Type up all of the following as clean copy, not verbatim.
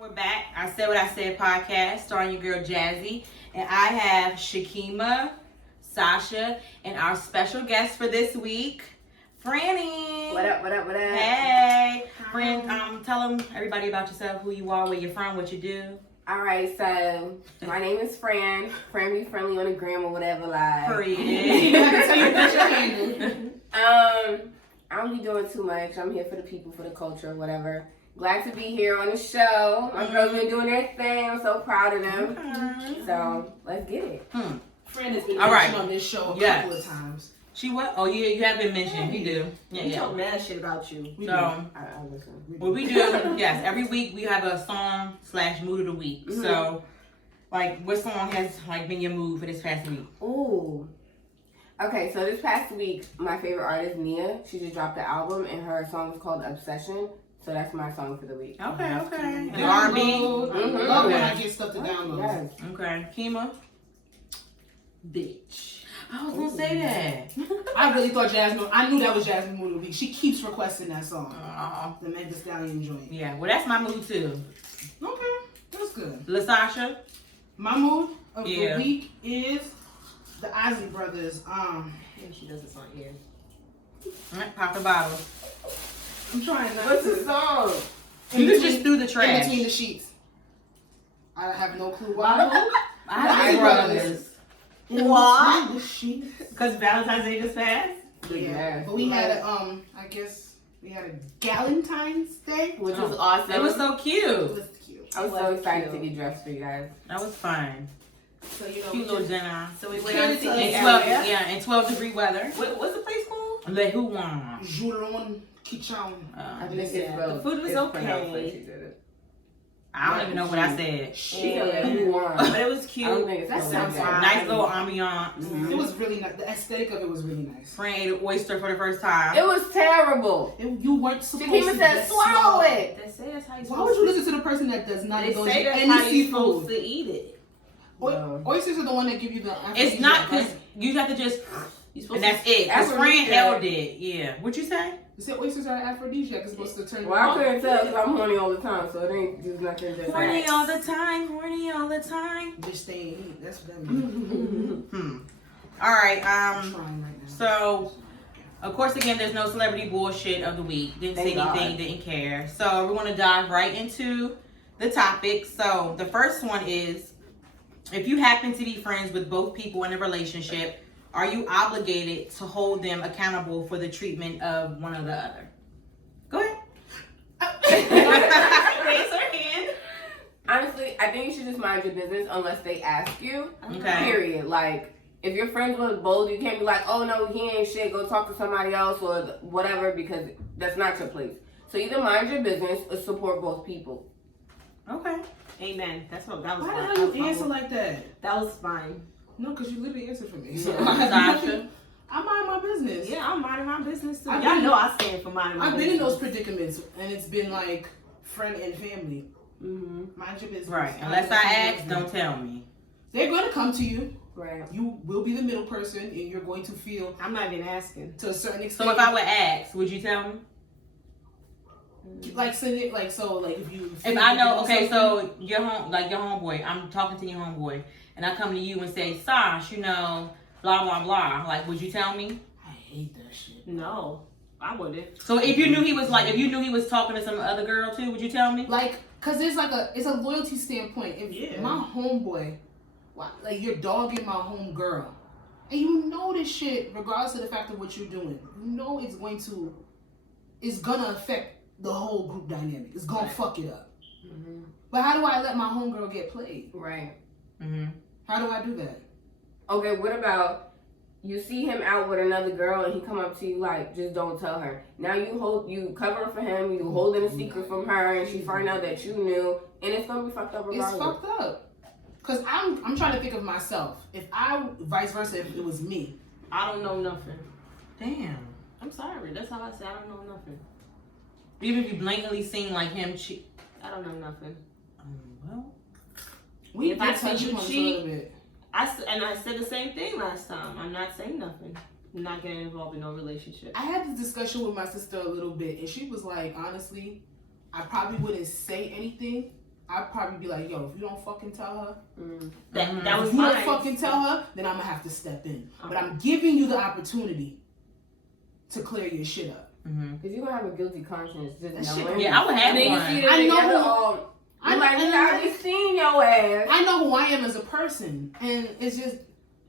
We're back. I Said What I Said podcast starring your girl Jazzy. And I have Keema, Sasha, and our special guest for this week, Franny. What up, what up, what up? Hey. Friend, tell them, everybody about yourself, who you are, where you're from, what you do. Alright, so my name is Fran. Fran be friendly on the gram or whatever, like. Period. I don't be doing too much. I'm here for the people, for the culture, whatever. Glad to be here on the show. My girls been doing their thing. I'm so proud of them. Okay. So let's get it. Fran has been mentioned on this show a couple of times. She what? Oh, yeah, you have been mentioned. You do. Yeah, We talk mad shit about you. So, I listen. what we do, yes, every week we have a song / mood of the week. Mm-hmm. So, like, what song has like been your mood for this past week? Ooh. Okay, so this past week, my favorite artist, Nia, she just dropped an album, and her song is called Obsession. So that's my song for the week. Okay. And Download. R&B? I love when I get stuff to download. Yes. Okay. Keema? Bitch. I was gonna say that. I really thought Jasmine. I knew that was Jasmine Mood of the Week. She keeps requesting that song. Aw. The Meg Thee Stallion joint. Yeah, well, that's my mood too. Okay, that's good. LaSasha? My mood of Yeah. the week is the Isley Brothers. She does this on here. Alright, pop the bottle. I'm trying not What's to. the song? You just threw the In trash. between the sheets. I have no clue why. Isley Brothers. What? In the sheets. Because Valentine's Day just passed? Yeah, but we had a I guess we had a Galentine's Day, Which was awesome. It was so It cute. was cute. I was so excited to get dressed for you guys. That was fun. So you know, Cute little dinner. So we went went on on to to eat. And 12, yeah, and 12-degree weather. What's the place called? Le Huan. Jouron Kitchen. I think it's Yeah, well, the food was it's okay. pronounced like she did it. I don't even know what I said. She said that you won. But it was I cute. don't think it's That so sounds good. fine. Nice little ambiance. It was really nice. The aesthetic of it was really nice. Fran ate an oyster for the first time. It was terrible. You weren't supposed Keema to said, get swallow it. They say that's how you Why would you listen to the person that does not They indulge say in that's any how you supposed seafood? to eat it. No. Oysters are the one that give you the. It's not because right? you have to just, You supposed and that's it. Because Fran Aphrodisiac. held it. Yeah. What you say? You said oysters are aphrodisiac. It's supposed to turn you Well, I on. couldn't tell because I'm horny all the time, so it ain't just nothing different. Horny all the time. Horny all the time. Just stay and eat. That's what that means. All right. I'm trying right now. So, of course, again, there's no celebrity bullshit of the week. Didn't say Thank anything, God. didn't care. So, we're going to dive right into the topic. So, the first one is, if you happen to be friends with both people in a relationship, are you obligated to hold them accountable for the treatment of one or the other? Go ahead. Raise her hand. Honestly, I think you should just mind your business unless they ask you. Okay. Period. Like, if you're friends with both, you can't be like, oh no, he ain't shit, go talk to somebody else or whatever, because that's not your place. So either mind your business or support both people. Okay. Amen. That's what that was. Why the fine. hell you answer like that? That was fine. No, because you literally answered for me. So Sasha. I mind my business. Yeah, I'm minding my business too. I've Y'all been- know I stand for minding my I've business. been in those predicaments, and it's been like friend and family. Mm-hmm. Mind your business. Right. Unless I ask, don't tell me. They're going to come to you. Right. You will be the middle person, and you're going to feel I'm not even asking. to a certain extent. So, if I would ask, would you tell me? like send it like so like if you If I know, okay, so your homeboy, I'm talking to your homeboy, and I come to you and say, Sash, you know, blah blah blah. Like, would you tell me? I hate that shit. No, I wouldn't. So if you knew he was talking to some other girl too, would you tell me? Like, cause there's like it's a loyalty standpoint. If Yeah. my homeboy, like you're dogging my home girl, and you know this shit, regardless of the fact of what you're doing, you know it's gonna affect the whole group dynamic. It's gonna fuck it up. Mm-hmm. But how do I let my homegirl get played? Right. Mm-hmm. How do I do that? Okay, what about you see him out with another girl and he come up to you like, just don't tell her. Now you cover for him, you holding a secret from her, and she find out that you knew, and it's gonna be fucked up regardless. It's fucked up. Cause I'm trying to think of myself. If I vice versa, if it was me, I don't know nothing. Damn. I'm sorry. That's how I say I don't know nothing. Even if you blatantly seen like him cheat. I don't know nothing. Well, we If I did touch see you upon this a cheat- little bit. I said the same thing last time. I'm not saying nothing. I'm not getting involved in no relationship. I had this discussion with my sister a little bit, and she was like, honestly, I probably wouldn't say anything. I'd probably be like, yo, if you don't fucking tell her, That was if you don't mine. fucking tell her, then I'm gonna have to step in. But I'm giving you the opportunity to clear your shit up. Because you're gonna have a guilty conscience just That shit- knowing. Yeah, I would have And then you one. see the I know together who- all. I I'm like, know- I just seen your ass. I know who I am as a person, and it's just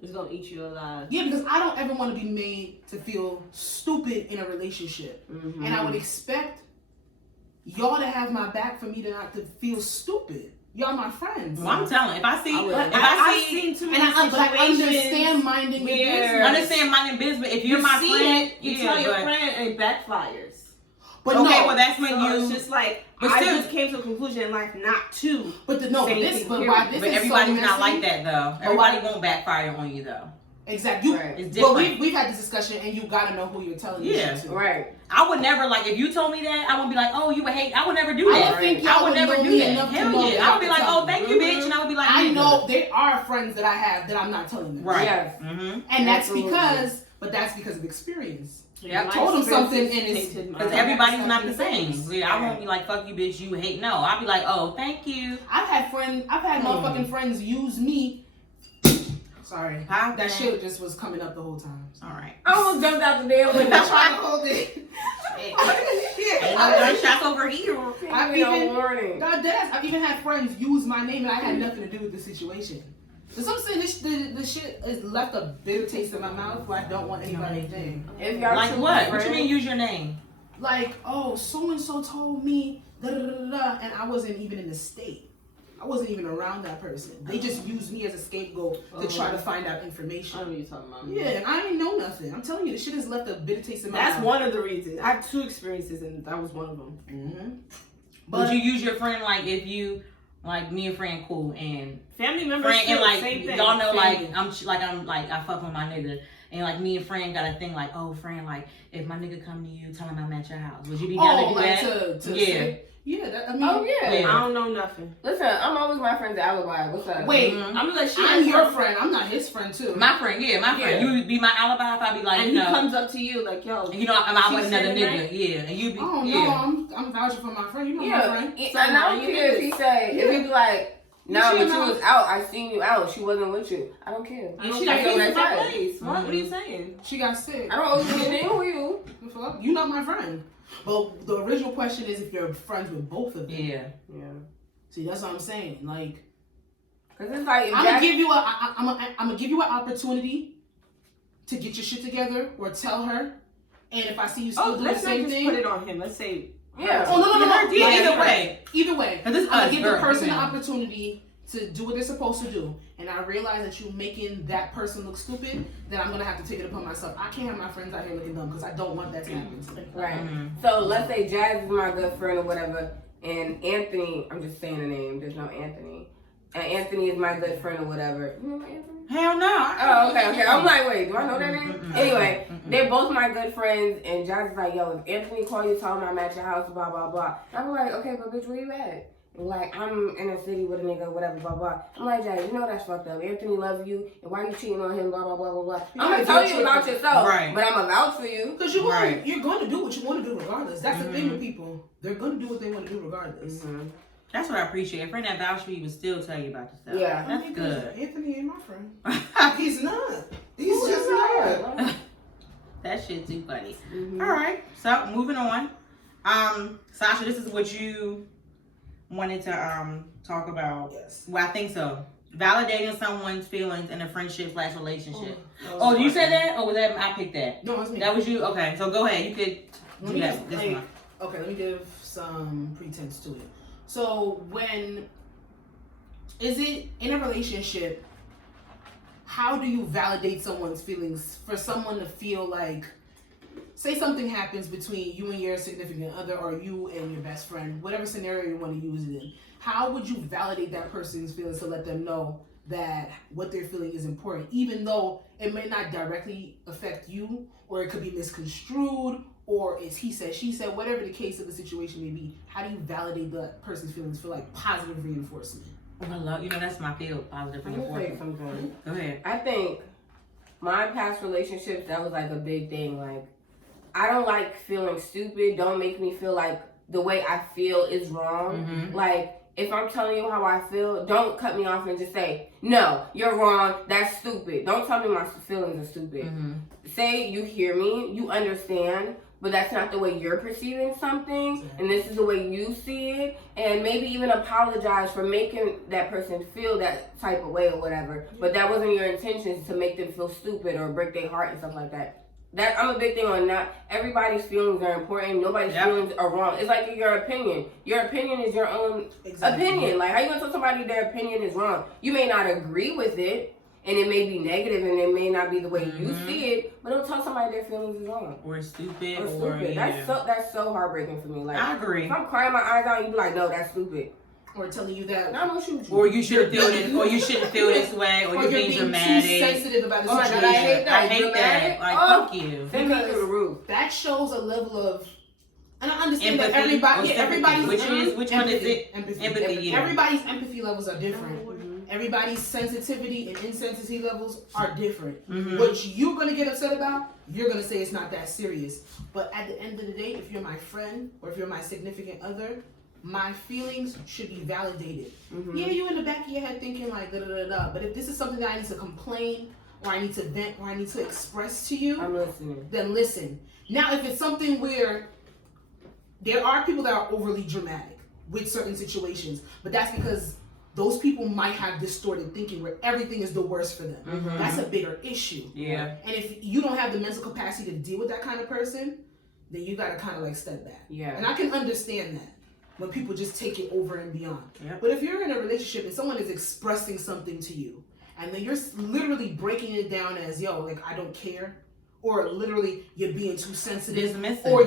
It's gonna eat you alive. yeah, because I don't ever want to be made to feel stupid in a relationship, and I would expect y'all to have my back for me to not to feel stupid. Y'all my friends. Well, I'm telling. If I see, I've seen too many and I situations understand minding your where- business. understand minding business. If you're my see friend, it, you yeah, tell your but- friend, and it backfires. But okay, no, well that's when So you. it's just like But I still- just came to a conclusion in life not to. but say why anything, this But is everybody's so not messy. like that though. Everybody won't backfire on you though. Exactly. Right. It's Well, different. we've had this discussion, and you gotta know who you're telling this Yeah. shit to. Right. I would never like if you told me that. I wouldn't be like, oh, you would hate. I would never do I that. don't think I y'all would would never know do me that. enough to Hell know yeah. that I would be I like, can oh, tell thank you. you, bitch, and I would be like, I nigga. know there are friends that I have that I'm not telling them. Right. Yes. And that's Absolutely. that's because of experience. Yep. My Told him something and experiences it's- tainted my Because life. everybody's not the Exactly. same. Yeah, I won't be like, fuck you, bitch, you hate. No, I'll be like, oh, thank you. I've had motherfucking friends use me. Sorry. Huh? That shit just was coming up the whole time. All right. I almost jumped out the damn window. I'm trying to hold it. Ain't no gunshots over here. I've Give me even- no warning. God, I've even had friends use my name and I had nothing to do with the situation. So I'm saying this shit has left a bitter taste in my mouth where I don't want anybody to think. If y'all Like truly what? What friends- you mean use your name? Like, oh, so and so told me, da da da da, and I wasn't even in the state. I wasn't even around that person. They just used me as a scapegoat to try to find out I information. know what you're talking about. Yeah, and I ain't know nothing. I'm telling you, this shit has left a bitter taste in my That's mouth. one of the reasons. I have 2 experiences, and that was one of them. Mm-hmm. Would you use your friend like if you like me and friend cool and Family members, friend and too, like same thing. y'all know Family. like I'm like I fuck with my nigga and like me and friend got a thing like oh friend like if my nigga come to you tell him I'm at your house would you be down to do like that? to Yeah. say, yeah. That, I mean, Oh yeah. Yeah. I don't know nothing. Listen, I'm always my friend's alibi. What's up? Wait, Mhm. I'm gonna let you. I'm your friend. I'm not his friend too. My friend, yeah, my friend. Yeah. You would be my alibi if I be like, And you he know, comes up to you like, yo, you know, I'm out she with another said nigga, that? yeah, and you be, Oh yeah. no, I'm vouching for my friend. You know my Yeah, friend. and I don't care if he say, if he be like, no, You but see you him was out. I seen you out. She wasn't with you. I don't care. And I she don't got care keys what in my I say. place. What are you saying? She got sick. I don't owe you anything. Who are you? The fuck? You not my friend. But the original question is if you're friends with both of them. Yeah. Yeah. See, that's what I'm saying. Like, Cause it's like if I'm gonna that- give you I'm gonna give you an opportunity to get your shit together or tell her. And if I see you still Oh, do the let's not same just thing, put it on him. Let's say, Yeah. oh no. Yeah, Like, either way. Either way, 'Cause this I'm gonna us, give girl, the person the yeah. opportunity to do what they're supposed to do. And I realize that you making that person look stupid, then I'm gonna have to take it upon myself. I can't have my friends out here looking dumb because I don't want that to happen to me. Right. Mhm. So let's say Jazz is my good friend or whatever, and Anthony, I'm just saying the name. There's no Anthony. And Anthony is my good friend or whatever. You know Anthony? Hell no. Oh, okay. I'm like, wait, do I know that name? Mm-mm. Anyway, Mm-mm. they're both my good friends, and Jazz is like, yo, if Anthony call you, tell him I'm at your house, blah, blah, blah. I'm like, okay, but bitch, where you at? And like, I'm in a city with a nigga, whatever, blah, blah. I'm like, Jazz, you know that's fucked up. Anthony loves you, and why you cheating on him, blah, blah, blah, blah, blah. Yeah, I'm gonna you're tell you cheating. about yourself, Right. but I'm gonna vouch for you. Because Right. you're going to do what you want to do regardless. That's the thing Mhm. with people. They're going to do what they want to do regardless. That's what I appreciate. A friend that vouch for you would still tell you about yourself. Yeah. That's I mean, good. Anthony ain't my friend. He's not. He's Who just is not. that? That shit too funny. Mhm. All right. So moving on. Sasha, this is what you wanted to talk about. Yes. Well, I think so. Validating someone's feelings in a friendship / relationship. Oh, Oh, you said that? Or was that I picked that? No, it's me. That was you? Okay, so go ahead. You could Let do me that. just, This like, one. Okay, let me give some pretense to it. So when is it in a relationship, how do you validate someone's feelings for someone to feel like, say something happens between you and your significant other or you and your best friend, whatever scenario you want to use it in, how would you validate that person's feelings to let them know that what they're feeling is important, even though it may not directly affect you, or it could be misconstrued, or it's he said, she said, whatever the case of the situation may be, how do you validate that person's feelings for like positive reinforcement? I love, that's my field, positive I'm gonna say reinforcement. something. Go ahead. I think my past relationships, that was like a big thing. Like, I don't like feeling stupid. Don't make me feel like the way I feel is wrong. Mhm. Like, if I'm telling you how I feel, don't cut me off and just say, no, you're wrong, that's stupid. Don't tell me my feelings are stupid. Mm-hmm. Say you hear me, you understand, but that's not the way you're perceiving something, and this is the way you see it, and maybe even apologize for making that person feel that type of way or whatever, but that wasn't your intentions to make them feel stupid or break their heart and stuff like that. That I'm a big thing on that. Everybody's feelings are important. Nobody's feelings are wrong. It's like your opinion. Your opinion is your own opinion. Like, how you gonna tell somebody their opinion is wrong? You may not agree with it, and it may be negative, and it may not be the way you see it. But don't tell somebody their feelings is wrong Or stupid. or stupid. That's so heartbreaking for me. Like, I agree. if I'm crying my eyes out, you be like, no, that's stupid. Or telling you that. I'm gonna shoot you. Or you shouldn't feel this, or you shouldn't feel this way, or you're being dramatic. Too sensitive about the Oh my situation. God, I hate that. I hate that. Like, fuck you. Send me through the roof. That shows a level of, and I understand Empathy that everybody, or everybody's which one is it? Empathy. Yeah. Everybody's empathy levels are different. Everybody's sensitivity and insensitivity levels are different. What you're gonna get upset about, you're gonna say it's not that serious. But at the end of the day, if you're my friend or if you're my significant other, my feelings should be validated. Yeah, you in the back of your head thinking like da da da da. But if this is something that I need to complain or I need to vent or I need to express to you, I'm listening. then listen. Now, if it's something where there are people that are overly dramatic with certain situations, but that's because those people might have distorted thinking where everything is the worst for them. That's a bigger issue. Yeah. And if you don't have the mental capacity to deal with that kind of person, then you gotta kind of like step back. Yeah. And I can understand that when people just take it over and beyond. Yep. But if you're in a relationship and someone is expressing something to you, and then you're literally breaking it down as, yo, like, I don't care, or literally you're being too sensitive, Dismissive. or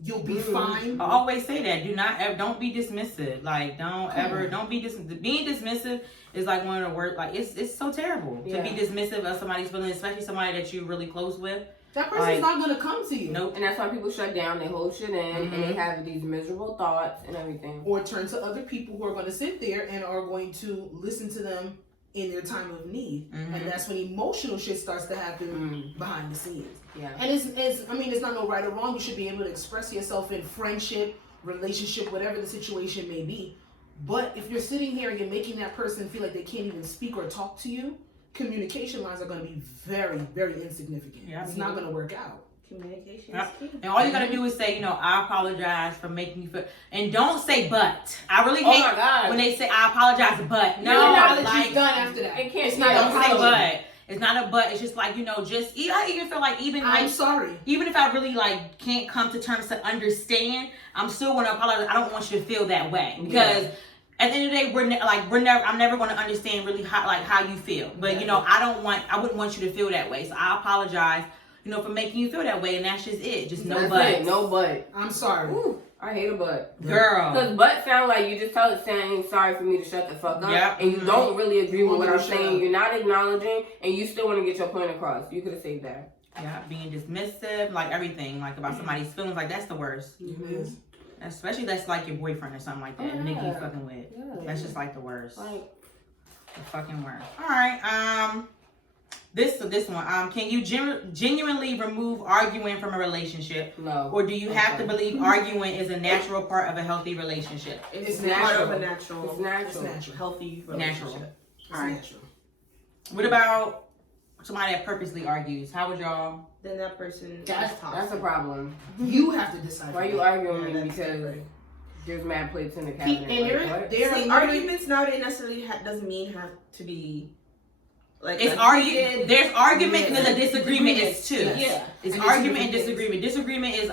you'll be fine. I always say that. Don't be dismissive. Like, don't be dismissive. Being dismissive is like one of the worst. Like, it's so terrible to be dismissive of somebody's feelings, especially somebody that you're really close with. That person's not gonna come to you. Nope. And that's why people shut down, they hold shit in, and they have these miserable thoughts and everything. Or turn to other people who are gonna sit there and are going to listen to them in their time of need. And that's when emotional shit starts to happen behind the scenes. Yeah. And it's not no right or wrong. You should be able to express yourself in friendship, relationship, whatever the situation may be. But if you're sitting here and you're making that person feel like they can't even speak or talk to you, communication lines are going to be very, very insignificant. Yeah, it's not going to work out. Communication is key. And all you gotta do is say, I apologize for making you feel, and don't say but. I really hate when they say I apologize, but no, apology's done after that. It can't. It's not don't say apology. but. It's not a but. It's just like, I even feel like I'm sorry. Even if I really like can't come to terms to understand, I'm still gonna apologize. I don't want you to feel that way because. At the end of the day, I'm never going to understand really how you feel. But I wouldn't want you to feel that way. So I apologize, for making you feel that way, and that's just it. Just no but. No but. I'm sorry. Ooh, I hate a but. Girl. Because but sound like you just tell it saying sorry for me to shut the fuck up, and you don't really agree with what I'm saying. You're not acknowledging, and you still want to get your point across. You could have saved that. Yeah, being dismissive, like everything, like about somebody's feelings, like that's the worst. It is. Especially that's like your boyfriend or something like that, the nigga you fucking with. Yeah. That's just like the worst. Like the fucking worst. All right. This one. Can you genuinely remove arguing from a relationship? No. Or do you have to believe arguing is a natural part of a healthy relationship? It's natural. part of a natural. It's natural. It's natural. Healthy relationship. Natural. All right. Natural. What about somebody that purposely argues? How would y'all? Then that person That's a problem. You have to decide. Why are you arguing with me? Because there's mad plates in the cabinet. And there are arguments nowadays necessarily doesn't mean have to be like it's argument. There's argument and there's a disagreement is too. Yeah. It's argument and disagreement. Disagreement is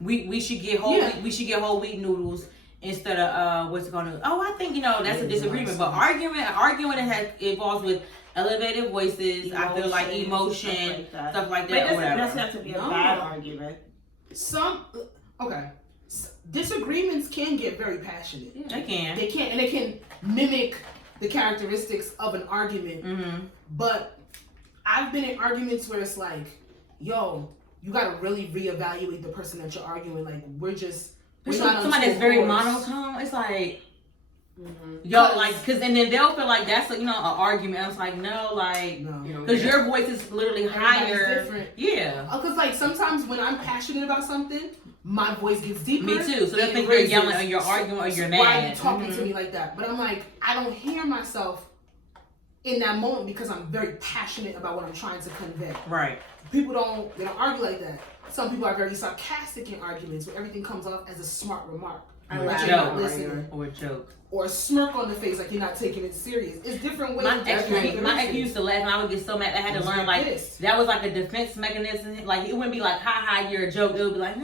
we should get whole wheat noodles instead of I think that's a disagreement. But arguing it involves with elevated voices, emotion, I feel like emotion, stuff like that. But it doesn't necessarily have to be a bad argument. Disagreements can get very passionate. Yeah. They can. And they can mimic the characteristics of an argument. But I've been in arguments where it's like, yo, you gotta really reevaluate the person that you're arguing. Like we're not somebody that's very monotone. It's like Yo, like, cause and then they'll feel like that's an argument. I was like, no, like, because your voice is literally higher. Different. Yeah. Because like sometimes when I'm passionate about something, my voice gets deeper. Me too. So they think you're yelling or you're arguing or you're mad. Why are you talking to me like that? But I'm like, I don't hear myself in that moment because I'm very passionate about what I'm trying to convey. Right. People don't argue like that. Some people are very sarcastic in arguments where everything comes off as a smart remark. Or a joke. Or a joke. Or a smirk on the face like you're not taking it serious. It's different ways. My ex used to laugh and I would get so mad. I had to learn like that was like a defense mechanism. Like it wouldn't be like ha, you're a joke. It would be like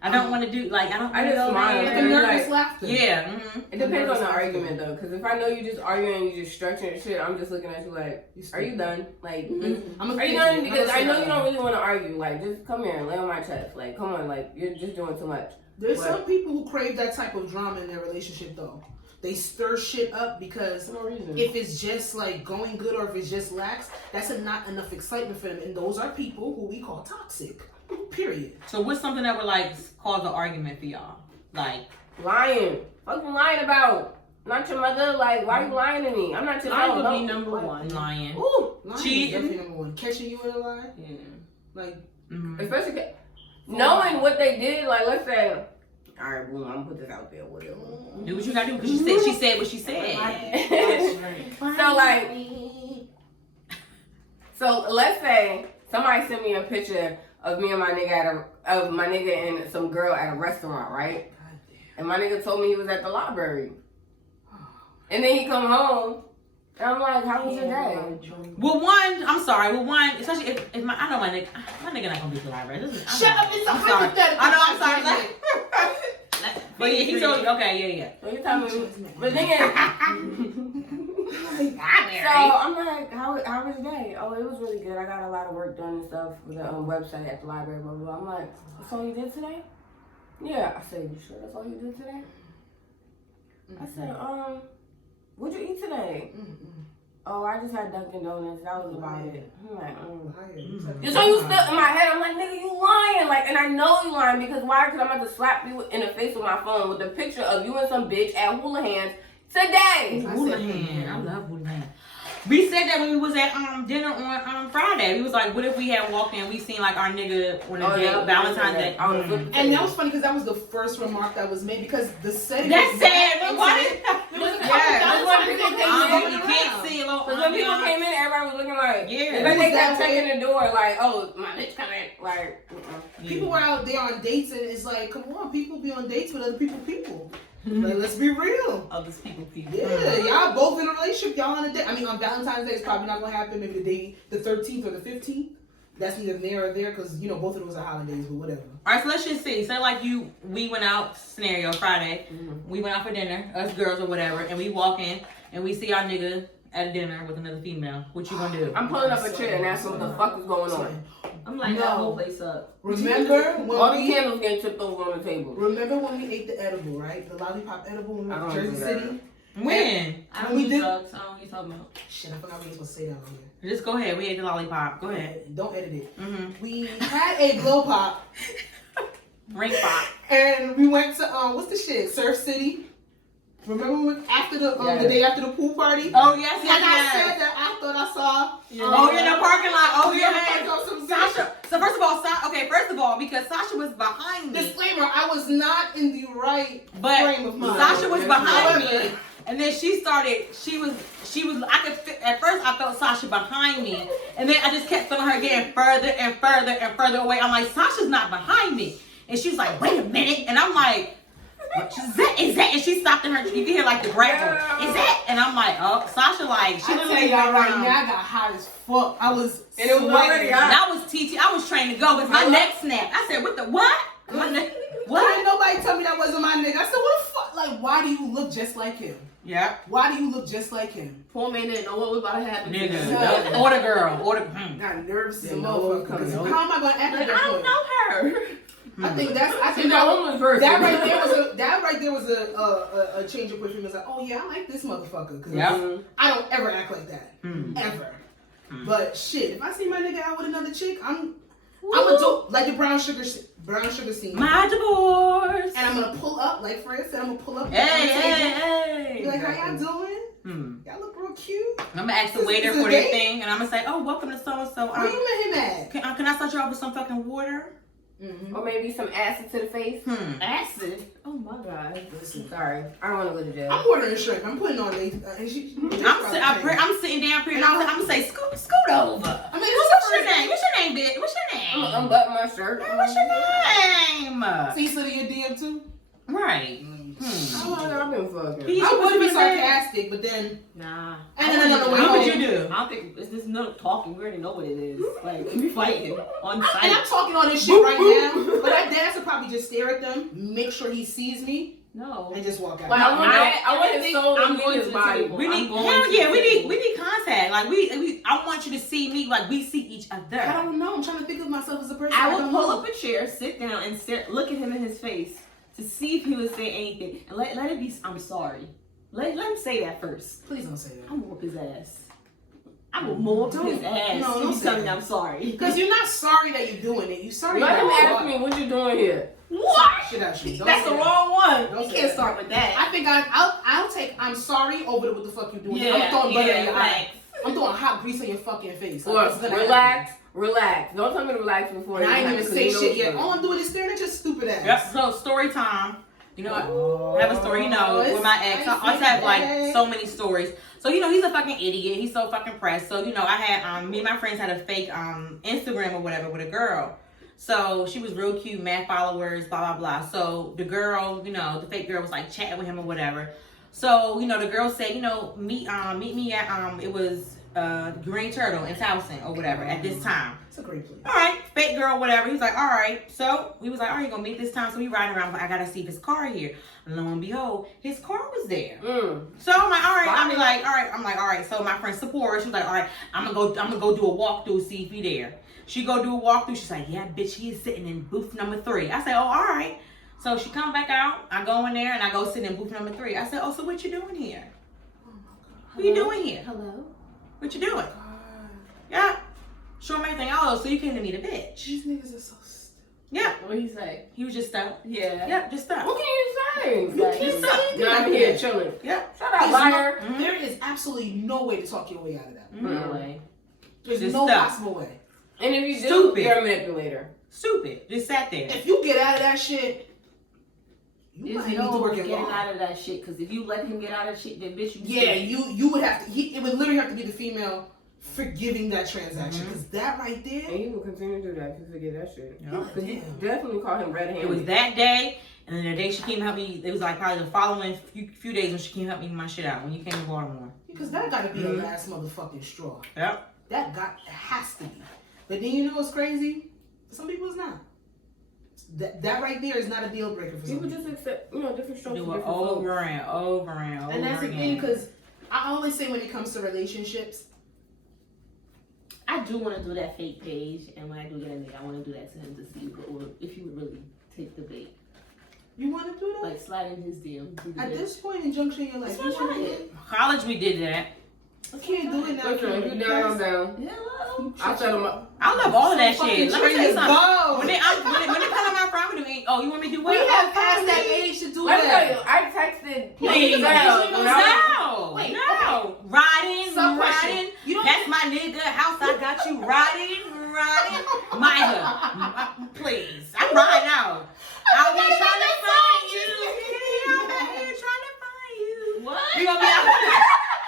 I don't want to do I just smile. Like a nervous laughter. Yeah. It depends on the argument though, because if I know you just arguing and you just stretching and shit, I'm just looking at you like, are you done? Like, are you done? Because I know you don't really want to argue. Like, just come here and lay on my chest. Like, come on, like you're just doing too much. There's some people who crave that type of drama in their relationship though. They stir shit up because if it's just like going good or if it's just lax, that's not enough excitement for them. And those are people who we call toxic. Period. So what's something that would cause an argument for y'all? Like lying. Fucking lying about. Not your mother. Like, why are you lying to me? I'm not your Lying mother. would be number one. Lying. Ooh. Cheating. Definitely number one. Catching you in a lie. Yeah. Like, especially knowing what they did. Like, let's say, all right, boom, I'm gonna put this out there. Whatever. Do what you gotta do because she said what she said. So let's say somebody sent me a picture of me and my nigga and some girl at a restaurant, right? And my nigga told me he was at the library. And then he come home, and I'm like, how was your day? Especially if I know my nigga not gonna be at the library. Shut up, it's a hypothetical. I'm sorry. But yeah, he told you, okay, yeah. So you tell me, but nigga. So I'm like, how was your day? Oh, it was really good. I got a lot of work done and stuff with the website at the library, blah, blah, blah. I'm like, that's all you did today? Yeah. I said, you sure that's all you did today? I said, what'd you eat today? Oh, I just had Dunkin' Donuts. That was about it. I'm like, So you still in my head, I'm like, nigga, you lying. Like, and I know you lying because why? Because I'm about to slap you in the face with my phone with a picture of you and some bitch at Houlihan's today. Houlihan. I love Houlihan. We said that when we was at dinner on Friday. We was like, what if we had walked in, we seen like our nigga on a date, Valentine's Day. And that was funny because that was the first remark that was made because the setting. That's sad. But what? You can't see a little. Because when people came in, everybody was looking like, yeah. Like they kept checking the door, like, oh, my bitch coming. Like, people were out there on dates, and it's like, come on, people be on dates with other people. Like, let's be real. Others people. Yeah, y'all both in a relationship. Y'all on a date. I mean, on Valentine's Day, it's probably not gonna happen. Maybe the 13th or the 15th. That's neither there or there because both of those are holidays, but whatever. All right, so let's just see. Say like we went out scenario Friday. We went out for dinner, us girls or whatever, and we walk in and we see our nigga at dinner with another female. What you gonna do? I'm pulling up a chair and asking what the fuck is going on. I'm like, that whole place up. Remember when all the candles getting tipped over on the table. Remember when we ate the edible, right? The lollipop edible when we were in Jersey City? When? I don't do drugs. I don't know what you're talking about. Shit, I forgot we were supposed to say that on here. Just go ahead. We ate the lollipop. Go ahead. Don't edit it. We had a glow pop. Ring pop. And we went to, what's the shit? Surf City. Remember after the day after the pool party? Oh, yes. I said that I thought I saw. In the parking lot. Oh, yeah. Sasha. So first of all, because Sasha was behind me. Disclaimer, I was not in the right frame of mind. Sasha was behind me. And then she was, at first I felt Sasha behind me. And then I just kept feeling her getting further and further and further away. I'm like, Sasha's not behind me. And she was like, wait a minute. And I'm like, is that? And she stopped in her, you can hear like the gravel. Is that? And I'm like, oh, Sasha like, she tell y'all right now, I got hot as fuck. I was and it was already hot. That was TT. I was trained to go because my neck snapped. I said, what? My neck, what? Didn't nobody tell me that wasn't my nigga. I said, what the fuck? Like, why do you look just like him? Yeah. Why do you look just like him? Poor man didn't know what was about to happen. Nigga. Or the girl. Got nervous as a motherfucker. How am I going to act like that? I don't know her. I think that right there was a change of point. It's like, oh yeah, I like this motherfucker. Cause I don't ever act like that. Ever. But shit, if I see my nigga out with another chick, I'm gonna do like the brown sugar scene. My divorce. And I'm gonna pull up, like Fred said, I'm gonna pull up. Hey. Be like, how y'all doing? Y'all look real cute. I'm gonna ask the waiter for their thing, and I'm gonna say, "Oh, welcome to so and so. Where you met him at? Can I start you off with some fucking water? Or maybe some acid to the face. Acid? Oh my god. Listen, Sorry, I don't want to go to jail. I'm ordering shrimp. I'm putting on these. I'm sitting down here, and I'm gonna say, scoot over. I mean, What's your name? What's your name, bitch? What's your name? I'm buttoning my shirt. What's your name? So you slid in your DM too? Right. How long have I been fucking? I would be sarcastic, but then. Nah. No, What would you do? I don't think it's just no talking. We already know what it is. Like we fighting on And site. I'm talking all this shit right now, but our dads would probably just stare at them, make sure he sees me, No. and just walk out. Like, I want his soul I'm in going his to the body. table. We need, I'm going hell to yeah, the we table. need contact. Like I want you to see me like we see each other. I don't know. I'm trying to think of myself as a person. I don't would pull know. up a chair, sit down, and look at him in his face to see if he would say anything, and let it be. I'm sorry. Let him say that first. Please don't say that. I'm gonna whoop his ass. I will whoop his ass. No, if don't you say tell me that. I'm sorry. Because you're not sorry that you're doing it. You're sorry Let that him you ask me, what you doing here? What? shit out you. Don't That's say the that. wrong one. Don't You say can't that. start with that. I think I'll take I'm sorry over what the fuck you doing. I'm throwing butter in your eye. I'm throwing hot grease in your fucking face. Like, it's Or gonna relax. happen. Relax. Don't tell me to relax before And I ain't it even happens, say 'cause shit you know yet. it's All I'm doing is staring at your stupid ass. Yep. So story time. You know what? I have a story, you know, it's with my ex. I always have like so many stories. So, you know, he's a fucking idiot. He's so fucking pressed. So, you know, I had, me and my friends had a fake Instagram or whatever with a girl. So she was real cute, mad followers, blah, blah, blah. So the girl, you know, the fake girl was like chatting with him or whatever. So, you know, the girl said, you know, meet me at, it was Green Turtle in Towson or whatever at this time. It's a great place. All right, fake girl, whatever. He's like, all right. So we was like, all right, you're gonna meet this time. So we riding around, but I gotta see if his car here. And lo and behold, his car was there. So I'm like, all right. I'm like, all right. So my friend Sephora, she was like, all right, I'm gonna go do a walkthrough, see if he there. She go do a walkthrough. She's like, yeah, bitch, he is sitting in booth number 3. I said, oh, all right. So she come back out. I go in there and I go sit in booth number 3. I said, oh, so what you doing here? What you doing here? Hello? What you doing? Yeah. Show him everything. Oh, so you came to meet a bitch. These niggas are so stupid. Yeah. What he say? He was just stuck. Yeah. Yeah, just stuck. What can you say? You can't say anything Now I'm like here that. chilling. Yeah. Shut up, liar. There is absolutely no way to talk your way out of that. No way. There's Just no stuck. possible way. And if you do, Stupid. you're a manipulator. Stupid. Just sat there. If you get out of that shit, you There's might need to no work getting your law. out of that shit. Because if you let him get out of shit, then bitch, you Yeah, you would have to. It would literally have to be the female forgiving that transaction because that right And there. you will continue to do that if you forget that shit. Yeah. Because you Damn. definitely call him red-handed. It was that day, and then the day she came to help me, it was like probably the following few days when she came to help me with my shit out when you came to Baltimore. Because that got to be the last motherfucking straw. Yep. It has to be. But then you know what's crazy? For some people it's not. That right there is not a deal breaker for some People people. just accept, different strokes Do for it different folks. over and over and over And that's the again. thing, because I always say when it comes to relationships, I do want to do that fake page, and when I do get a nigga, I want to do that to him to see if he would really take the bait. you want to do that? Like slide in his DM. At this point in junction in your life, you That's what want I'm to saying. College, we did that. I can't do it now. Listen, if you down, I'm down. Hello. I'll set him up. I love all of that Fucking shit. Let me train tell you to something. go. When they come to my property, oh, you want me to do what? We have passed that age to do Let me tell that. you, I texted Please. Giselle when I No. Wait, No. Riding, Some question. riding. You don't- That's my nigga house. I got you riding. Maya. Please. I'm riding out. Out here trying to find you. Out here trying to find you. What? We gonna be out here.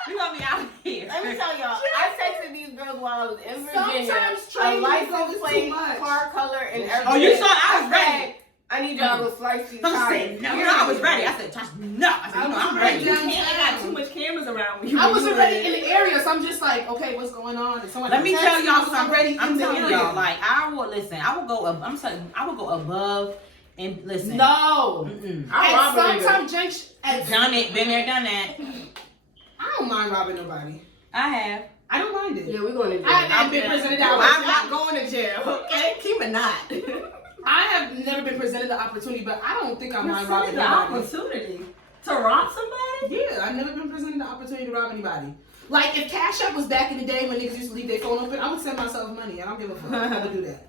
We gonna be out here. Let me tell y'all, I texted these girls while I was in Virginia. Sometimes A training license is plate, too much. car color, and everything. Oh, you saw I was said, ready. I need y'all to go slice these I'm tires. saying no. I was ready. I said, touch no. I said, no, I'm ready. You can't got too much cameras around when you I wasn't do ready it. in the area, so I'm just like, okay, what's going on? And someone Let me text tell y'all so I'm something. ready I'm in the telling area. y'all, like I will listen. I will go. I'm saying I will go above and listen. No. Mm-mm. I rob a And nigga. sometimes junction. Done it. Been there. Done that. I don't mind robbing nobody. I have. I don't mind it. Yeah, we're going to jail. I haven't been presented that I'm opportunity. not going to jail. Okay, Keema not. I have never been presented the opportunity, but I don't think I mind You're robbing the anybody. opportunity to rob somebody. Yeah, I've never been presented the opportunity to rob anybody. Like, if Cash App was back in the day when niggas used to leave their phone open, I would send myself money. I don't give a fuck. I would do that.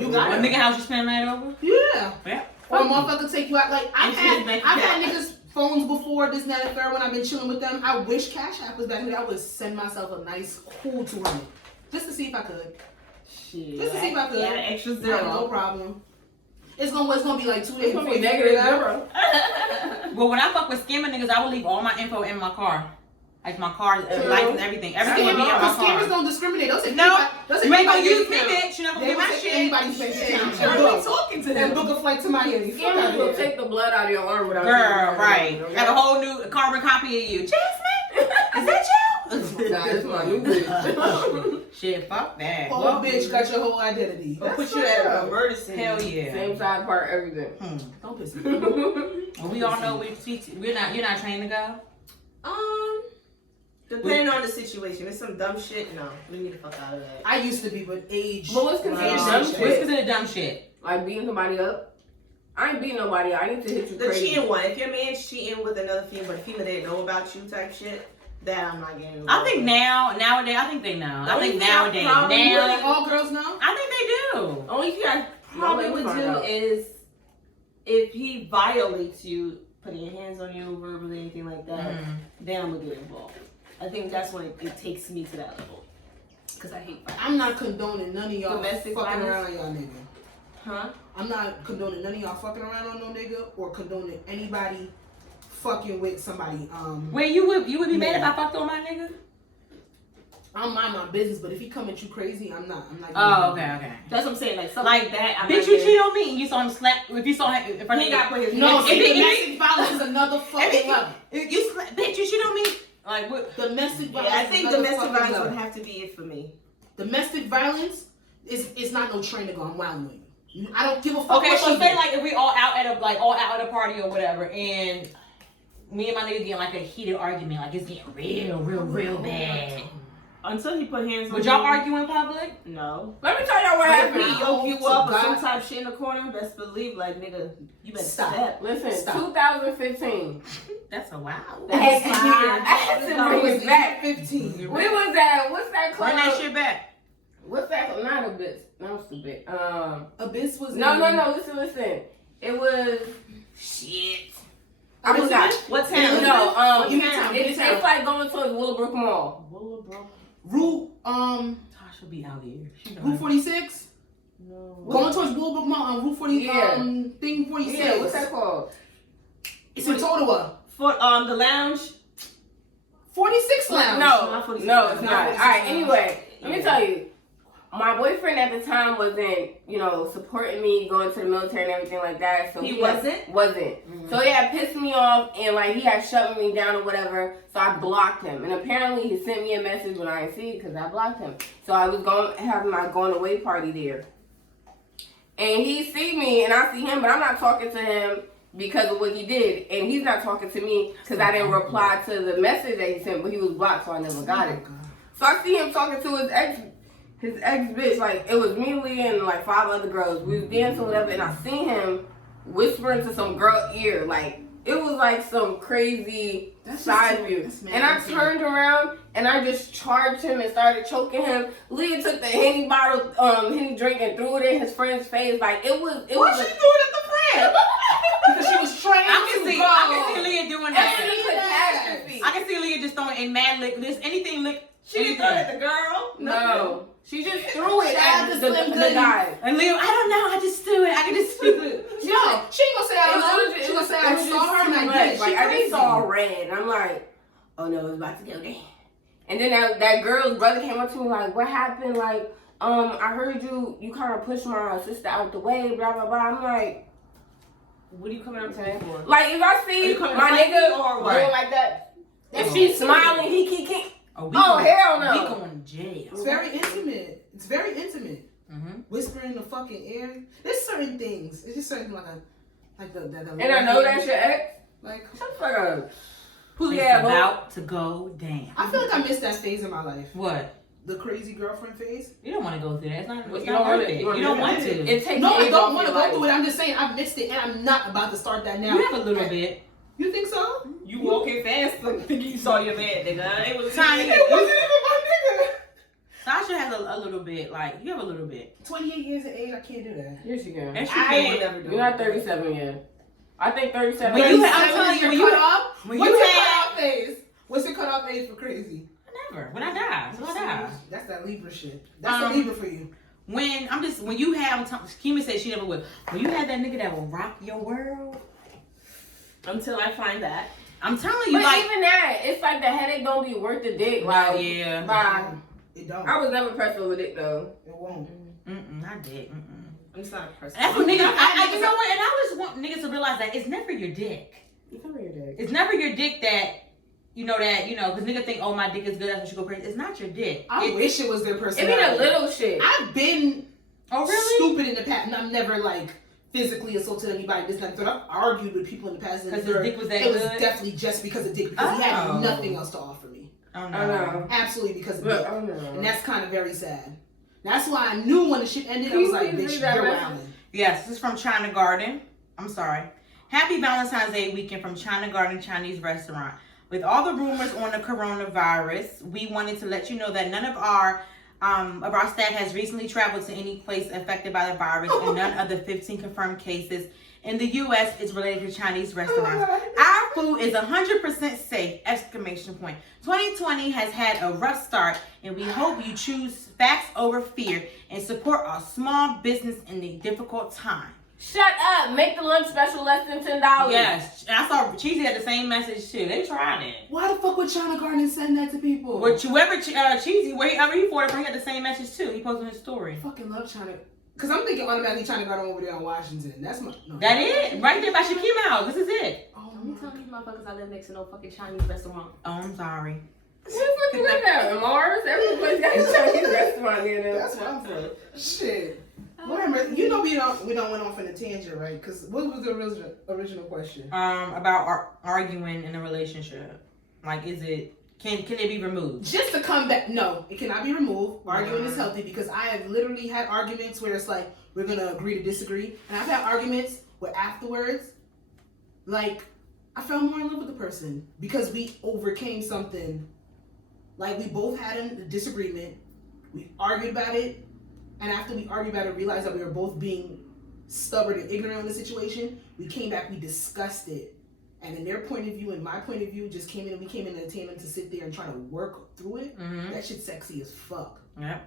You got What it. nigga house you spend the night over? Yeah. Yeah. Or a motherfucker take you out. Like, I've Bank had account. niggas phones before, this, and that, and third, when I've been chilling with them. I wish Cash App was back in the day. I would send myself a nice, cool 200. Just to see if I could. Shit. Just to see if I could. Yeah, an extra No zero. problem. It's gonna be like 2 days It's gonna before be you figure it negative out. zero. Well, when I fuck with scamming niggas, I would leave all my info in my car. Like my car, True. license, everything. Everything would be in my Scammers car. don't discriminate. They'll say No, they'll say you ain't gonna anybody's use me, bank account. bitch. You're not gonna They get will my say shit. anybody's bank account. Why are we talking to And them? book a flight to Miami. Fuck Scammers out will of here. take the blood out of your arm without Girl, you. right. Okay? Have a whole new carbon copy of you. Jasmine? Is that you? Nah, it's my new bitch. Shit, fuck that. Oh, Well, bitch, got your whole identity. Or put you at a murder scene. hell yeah. Same side part, everything. Don't piss me. Well, we all know we're not. You're not trained to go. Depending on the situation. If some dumb shit, no. We need to fuck out of that. I used to be, but age. But what's considered Wow. dumb What's shit? considered dumb shit? Like beating somebody up? I ain't beating nobody up. I need to hit you The crazy. cheating one. If your man's cheating with another female, but the female didn't know about you type shit, that I'm not getting I involved think with. nowadays, I think they know. I Only think thing I nowadays, probably Really, now, all girls know? I think they do. Only thing I probably No, would they do find out. is if he violates you, putting your hands on you, verbally, anything like that, Mhm. then I'm gonna get involved. I think that's when it takes me to that level. Because I hate fighting. I'm not condoning none of y'all Domestic fucking violence? around on y'all nigga. Huh? I'm not condoning none of y'all fucking around on no nigga or condoning anybody fucking with somebody. Wait, you would be mad if Yeah. I fucked on my nigga? I'll mind my business, but if he come at you crazy, I'm not. Oh, okay. That's what I'm saying. Like, something like that. I'm Bitch, not you getting- cheat on me and you saw him slap. If you saw him in front He of got put his No, hands see, if he- domestic violence is another fucking level. If you slap, bitch, you cheat on me. Like what? Domestic violence. Yeah, I is think another domestic fucking violence level. would have to be it for me. Domestic violence is not no train to go. I'm wilding on you. I don't give a fuck. Okay, what so she say do. like if we all out at a party or whatever, and me and my nigga getting like a heated argument, like it's getting real bad. Until he put hands on Would y'all me, argue in public? No. Let me tell y'all what If happened. he yoke you To up or God. some type shit in the corner, best believe, like, nigga, you better Stop. step. Listen, Stop. 2015. That's a wow. I had to bring it back. 15. We was at, what's that club? Run that shit back. What's that? Not a bit. No, stupid. Abyss was No, in- listen. It was, Shit. I forgot. What Yeah, town? No, Give me time, give me it's time. like going towards Willowbrook Mall. Route Tasha be out here. She Route 46. No. Going towards Willowbrook Mall on Route 40. Yeah. Thing 46. Yeah, what's that called? It's in Totowa. For the lounge. 46 Lounge. No, Not 46. no, it's Not not. 46 Alright, Lounge. anyway, let me tell you. My boyfriend at the time wasn't, supporting me going to the military and everything like that. So He had- wasn't? Wasn't. So he had pissed me off and like he had shut me down or whatever. So I blocked him. And apparently he sent me a message when I didn't see it because I blocked him. So I was having my going away party there. And he see me and I see him, but I'm not talking to him because of what he did. And he's not talking to me because I didn't reply to the message that he sent, but he was blocked, so I never got it. So I see him talking to his ex bitch, like it was me, Leah, and like 5 other girls. We was dancing, whatever, and I seen him whispering to some girl ear, like it was like some crazy That's side just- view. that's mad And I intimate. turned around and I just charged him and started choking him. Leah took the Henny bottle, Henny drink and threw it in his friend's face. Like it was. Why was she a- do it at the friend? Because she was trained I can see Leah doing that. Every catastrophe. I can see Leah just throwing in mad lick. This anything lick. She didn't throw it at the girl. No, she just threw it Shout out at to the Slim the Goody. guy. And Leah, I don't know. I just do it. I can just do it. No, she ain't gonna say I don't know. She gonna say I saw her and I did it. Like She I just crazy. saw red. And I'm like, oh no, it's about to go down. And then that girl's brother came up to me like, what happened? Like, I heard you kind of pushed my sister out the way, blah blah blah. I'm like, What are you coming up to me for? like if I Are see you coming my to fight nigga me or doing what? like that, if Oh. she's smiling, he Oh, hell no. We going to jail. It's very intimate. It's very intimate. Mm-hmm. Whisper in the fucking air. There's certain things. It's just certain like the and I know that's your ex. like. Shut the fuck up. Who's It's yeah, about to go down. I feel like I missed that phase in my life. What? The crazy girlfriend phase. You don't want to go through that. It's not, it's You not don't want worth it. it. You You don't want it. to. It takes No, I age don't off want to your go life. through it. I'm just saying I missed it, and I'm not about to start that now. You have a little bit. You think so? You walking fast, thinking you saw your man, nigga. It was Tiny. It wasn't even my nigga. Sasha has a little bit, like, you have a little bit. 28 years of age, I can't do that. Yes, you can. Yes, you I can. would never do You're not 37 yet. I think 37. When you I'm telling you, when you cutoff, when what's you your have cutoff age? What's your cutoff age for crazy? never. When I die. When I die. That's that Libra shit. That's a Libra for you. When you have, Keema said she never would. When you have that nigga that will rock your world, until I find that. I'm telling you, But like, even that, it's like the headache don't be worth the dick. Like, yeah. Bye. It don't. I was never pressed with it though. It won't. I did. It's not a person. That's what niggas. You know what? And I just want niggas to realize that it's never your dick. It's never your dick. It's never your dick that. Because niggas think, oh, my dick is good, that's when she go crazy. It's not your dick. I wish it was their It personality. be the little shit. I've been Oh, really? stupid in the past, and I've never like physically assaulted anybody. This time, but I've argued with people in the past. Because his dick was that it was good? definitely just because of dick, because he Oh. had nothing else to offer me. Oh, I know. Absolutely because of But, dick. oh, no. And that's kind of very sad. That's why I knew when the shit ended, I Can was you like, please bitch, read that you're message? wilding. Yes, this is from China Garden. I'm sorry. Happy Valentine's Day weekend from China Garden Chinese restaurant. With all the rumors on the coronavirus, we wanted to let you know that none of our staff has recently traveled to any place affected by the virus, and none of the 15 confirmed cases in the U.S. is related to Chinese restaurants. Our food is 100% safe! Exclamation point. 2020 has had a rough start, and we hope you choose facts over fear and support our small business in a difficult time. Shut up. Make the lunch special less than $10. Yes, and I saw Cheesy had the same message too. They tried it. Why the fuck would China Garden send that to people? But whoever Cheesy, wherever he for it, he had the same message too. He posted on his story. I fucking love China. Because I'm thinking automatically China Garden over there in Washington. That's my... No. That it? Right there by Keema House. This is it. Oh, Don't be telling these motherfuckers I live next to no fucking Chinese restaurant. Oh, I'm sorry. Who the fuck you live at? Mars? Every place got a Chinese restaurant near them. that's what I'm from. Shit. Whatever. You know we don't went off in a tangent, right? Because what was the original question? About arguing in a relationship. Like, is it... Can it be removed? Just to come back, no, it cannot be removed. Arguing is healthy because I have literally had arguments where it's like, we're going to agree to disagree. And I've had arguments where afterwards, like, I fell more in love with the person because we overcame something. Like, we both had a disagreement. We argued about it. And after we argued about it, realized that we were both being stubborn and ignorant on the situation. We came back, we discussed it. And in their point of view and my point of view, just came in and we came in entertainment to sit there and try to work through it. Mm-hmm. That shit's sexy as fuck. Yep.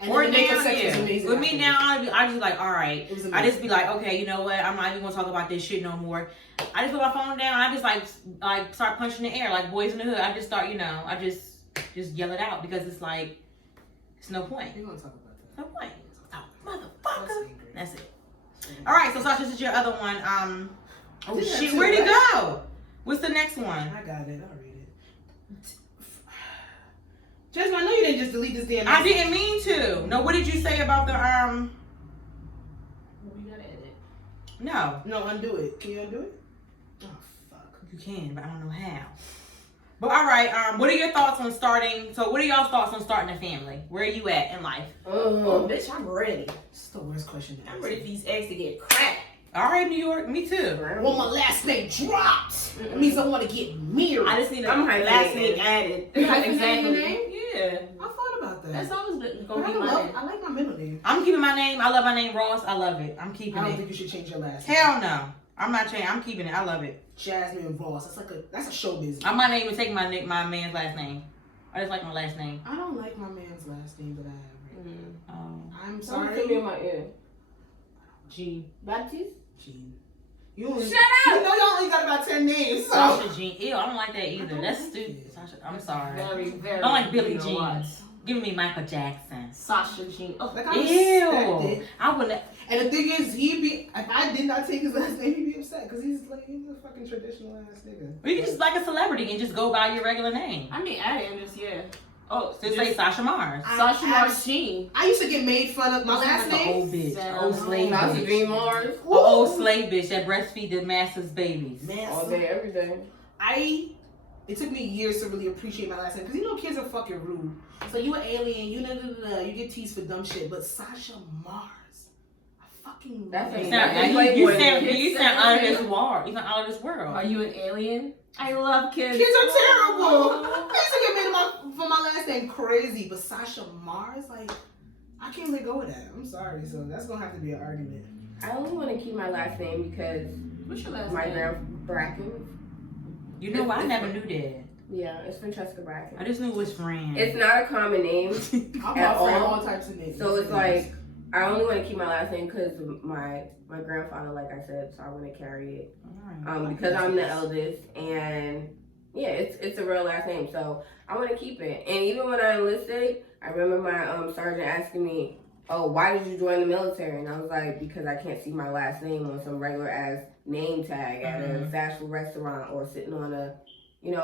And Or then now, the makeup sex was yeah. amazing With me afterwards. now, I just like, all right. It was I amazing. just be like, okay, you know what? I'm not even gonna talk about this shit no more. I just put my phone down. I just like start punching the air like Boys in the Hood. I just start, I just yell it out because it's like, it's no point. We're gonna talk about that. No point. Oh, That's motherfucker. angry. That's it. All right, so Sasha, this is your other one. Oh Did that shit, too, where'd it right? go? What's the next one? I got it. I'll read it. Jasmine, I know you didn't just delete this damn I message. didn't mean to. No, what did you say about the We gotta edit. No, No, undo it. Can you undo it? Oh, fuck. you can, but I don't know how. But all right, what are your thoughts on starting? So, what are y'all's thoughts on starting a family? Where are you at in life? Oh, bitch, I'm ready. This is the worst question to I'm ask. ready for these eggs to get cracked. All right, New York, me too. When my last name drops, it means I want to get married. I just need a I'm last hyphenating. name added. You hyphenating your name? Yeah. I thought about that. That's always been But gonna I, be my love, name. I like my middle name. I'm keeping my name. I love my name, Ross. I love it. I'm keeping I don't it. think you should change your last name. Hell no. I'm not changing. I'm keeping it. I love it. Jasmine Voss. That's a show business. I'm not even taking my man's last name. I just like my last name. I don't like my man's last name that I have. Right now. I'm Sorry. sorry. In my ear. G. Baptiste? Gene. You only, Shut up! You know you only got about 10 names. So. Sasha Jean. Ew, I don't like that I either. don't That's like stupid. it. Sasha, I'm sorry. Very, very. I don't like Billie you know Jean. what? Give me Michael Jackson. Sasha Jean. Oh, Like, I respect Ew. it. I wouldn't. And the thing is, if I did not take his last name, he'd be upset because he's a fucking traditional ass nigga. Or you can just like a celebrity and just go by your regular name. I mean, I am just, yeah. Oh, Just say Sasha Mars. Sasha Mars Jean. I used to get made fun of my last Like an name. old bitch. Sarah. Old slave Sasha bitch. Jean Mars? A old slave bitch that breastfeed the master's babies. Man, All day, every day. it took me years to really appreciate my last name because kids are fucking rude. So you an alien, you get teased for dumb shit, but Sasha Mars, I fucking That's love a- it. that's You Playboy. sound out of this world. You sound out of this world. Are you an alien? I love kids. Kids are terrible. I used to get made for my last name crazy, but Sasha Mars, like, I can't let go of that. I'm sorry, so that's gonna have to be an argument. I only want to keep my last name because What's your last my name? grand Bracken. You know what? I never knew that. Yeah, it's Francesca Bracken. I just knew it was friend. It's not a common name, I'm At offering all? all types of names. so it's like I only want to keep my last name because my grandfather, like I said, so I want to carry it. Because I'm the eldest, and yeah, it's a real last name, so I want to keep it. And even when I enlisted, I remember my sergeant asking me, "Oh, why did you join the military?" And I was like, "Because I can't see my last name on some regular ass name tag at a fast food restaurant or sitting on a,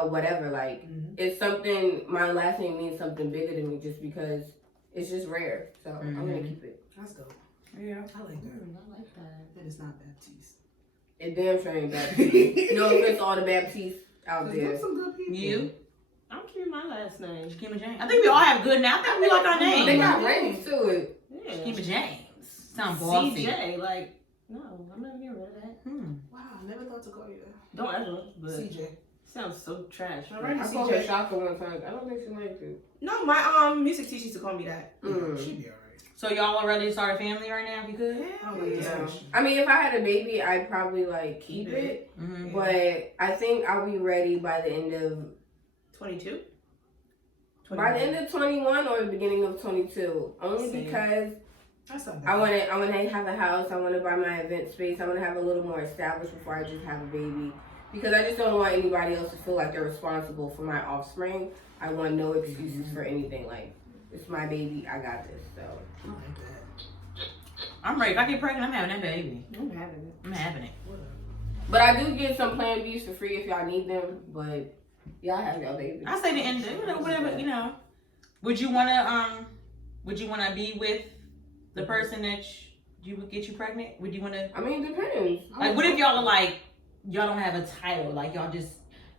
whatever. Like it's something. My last name means something bigger to me, just because it's just rare. So I'm gonna keep it. That's dope. Yeah. I like that. I like that. That is not Baptiste. It damn sure ain't Baptiste. No offense, all the Baptistes out There's there. some good people. You? I'm keeping my last name. Keema James. I think we all have good now. I think we like our name. They got rings to it. Yeah. Keema James. Sound bossy. CJ, like, no, I'm not getting rid of that. Wow, I never thought to call you that. Don't ever, but CJ. sounds so trash. I called her Shaka one time. I don't think she liked it. No, my music teacher used to call me that. She'd be alright. So y'all are ready to start a family right now if you could? I don't like this Yeah. question. I mean, if I had a baby, I'd probably like keep it. Mm-hmm. But I think I'll be ready by the end of 22? by the end of 21 or the beginning of 22. Only Same. because That's not I bad. want to have a house. I want to buy my event space. I want to have a little more established before I just have a baby. Because I just don't want anybody else to feel like they're responsible for my offspring. I want no excuses for anything. Like, it's my baby. I got this. So I like that. I'm ready. If I get pregnant, I'm having that baby. I'm having it. I'm having it. But I do get some Plan Bs for free if y'all need them. But y'all have y'all baby. I say the end, whatever. Would you wanna be with the person that you would get you pregnant? Would you wanna? I mean, it depends. Like, what if y'all are like, y'all don't have a title, like